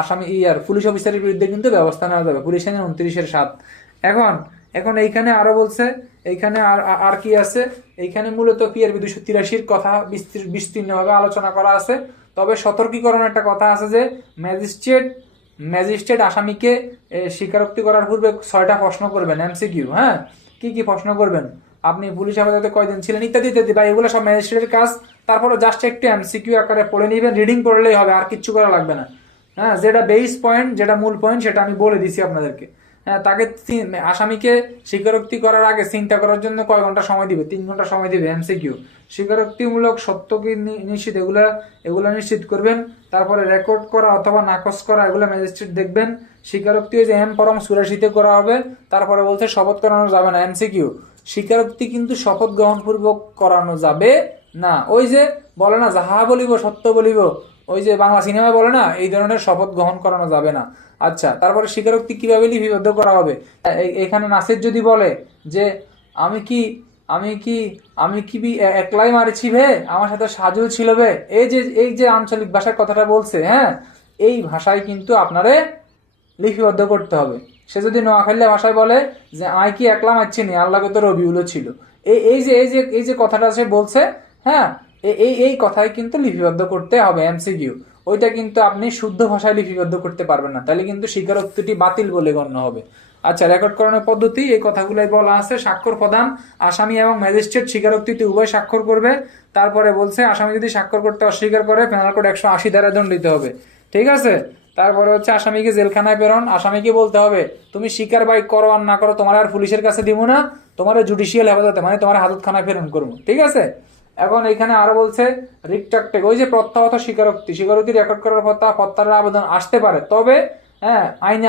আসামি পুলিশ অফিসারের বিরুদ্ধে কিন্তু ব্যবস্থা নেওয়া যাবে, পুলিশ আইনের 29-7। এখন এইখানে আরো বলছে, এইখানে আর কি আছে, এইখানে মূলত বিআরবি 283 কথা বিস্তীর্ণভাবে আলোচনা করা আছে। তবে সতর্কীকরণ একটা কথা আছে যে ম্যাজিস্ট্রেট আসামিকে স্বীকারোক্তি করার পূর্বে 6টা প্রশ্ন করবেন, এমসিকিউ, হ্যাঁ, কি প্রশ্ন করবেন, আপনি পুলিশ হেফাজতে কয়দিন ছিলেন ইত্যাদি ইত্যাদি, বা এগুলো সব ম্যাজিস্ট্রেটের কাজ, তারপরে জাস্ট একটু এমসিকিউ আকারে পড়ে নেবেন, রিডিং পড়লেই হবে, আর কিচ্ছু করা লাগবে না। হ্যাঁ, যেটা বেস পয়েন্ট, যেটা মূল পয়েন্ট, সেটা আমি বলে দিছি আপনাদেরকে। হ্যাঁ, তাকে আসামিকে স্বীকারোক্তি করার আগে চিন্তা করার জন্য কয় ঘন্টা সময় দিবে? 3 ঘন্টা সময় দিবে। এমসিকিউ স্বীকারোক্তিমূলক সত্য কি নিশ্চিত, এগুলা নিশ্চিত করবেন। তারপরে রেকর্ড করা অথবা নাকচ করা, এগুলো ম্যাজিস্ট্রেট দেখবেন। স্বীকারোক্তি ওই যে এম পরম 84-তে করা হবে। তারপরে বলছে শপথ করানো যাবে না। এমসিকিউ স্বীকারোক্তি কিন্তু শপথ গ্রহণপূর্বক করানো যাবে না। ওই যে বলে না, যাহা বলিব সত্য বলিব, ওই যে বাংলা সিনেমায় বলে না, এই ধরনের শপথ গ্রহণ করানো যাবে না। আচ্ছা, তারপরে স্বীকারোক্তি কিভাবে লিপিবদ্ধ করা হবে? এখানে নাসির যদি বলে যে আমি কি একলাই মারিছি ভে, আমার সাথে সাজু ছিল ভে, এই যে আঞ্চলিক ভাষার কথাটা বলছে, হ্যাঁ, এই ভাষায় কিন্তু আপনারে লিপিবদ্ধ করতে হবে। সে যদি নোয়াখালী ভাষায় বলে যে আই কি একলা মারছি নি, আল্লাহকে তো রবিউলও ছিল, এই যে কথাটা সে বলছে, হ্যাঁ, এই কথাই কিন্তু লিপিবদ্ধ করতে হবে। এমসিকিউ ওইটা কিন্তু আপনি শুদ্ধ ভাষায় লিপিবদ্ধ করতে পারবেন না, তাহলে কিন্তু স্বীকারোক্তিটি বাতিল বলে গণ্য হবে। আচ্ছা, রেকর্ড করানোর পদ্ধতি এই কথাগুলোই বলা আছে। স্বাক্ষর প্রদান, আসামি এবং ম্যাজিস্ট্রেট স্বীকারোক্তিতে উভয় স্বাক্ষর করবে। তারপরে বলছে আসামি যদি স্বাক্ষর করতে অস্বীকার করে পেনাল কোড 180 ধারা দণ্ডিত হবে। ঠিক আছে। তারপরে হচ্ছে আসামিকে জেলখানায় প্রেরণ। আসামিকে বলতে হবে তুমি স্বীকার বাই করো আর না করো, তোমার আর পুলিশের কাছে দিব না, তোমার জুডিশিয়াল হেফাজতে মানে তোমার হাজতখানায় প্রেরণ করবো। ঠিক আছে। এখন এখানে আরো বলছে রিকটাকটেক, ওই যে প্রত্যাহত স্বীকারোক্তি রেকর্ড করার পর তা প্রত্যাহারের আবেদন আসতে পারে, তবে হ্যাঁ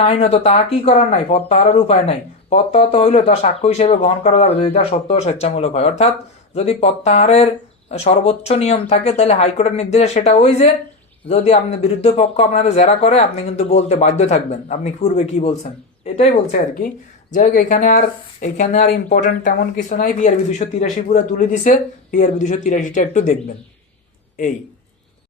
আইনত তাহা কি করার নাই, প্রত্যাহারের উপায় নাই। প্রত্যাহত হইলে তা সাক্ষ্য হিসেবে গ্রহণ করা যাবে যদি তা সত্য ও স্বেচ্ছামূলক হয়। অর্থাৎ যদি প্রত্যাহারের সর্বোচ্চ নিয়ম থাকে, তাহলে হাইকোর্টের নির্দেশে সেটা ওই যে যদি আপনি বিরুদ্ধ পক্ষ আপনাদের জেরা করে, আপনি কিন্তু বলতে বাধ্য থাকবেন আপনি পূর্বে কি বলছেন, এটাই বলছে আর কি। যাই হোক, এখানে আর ইম্পর্টেন্ট তেমন কিছু নাই। পিআরবি 283 পুরো তুলে দিছে, পিআরবি 283টা একটু দেখবেন। এই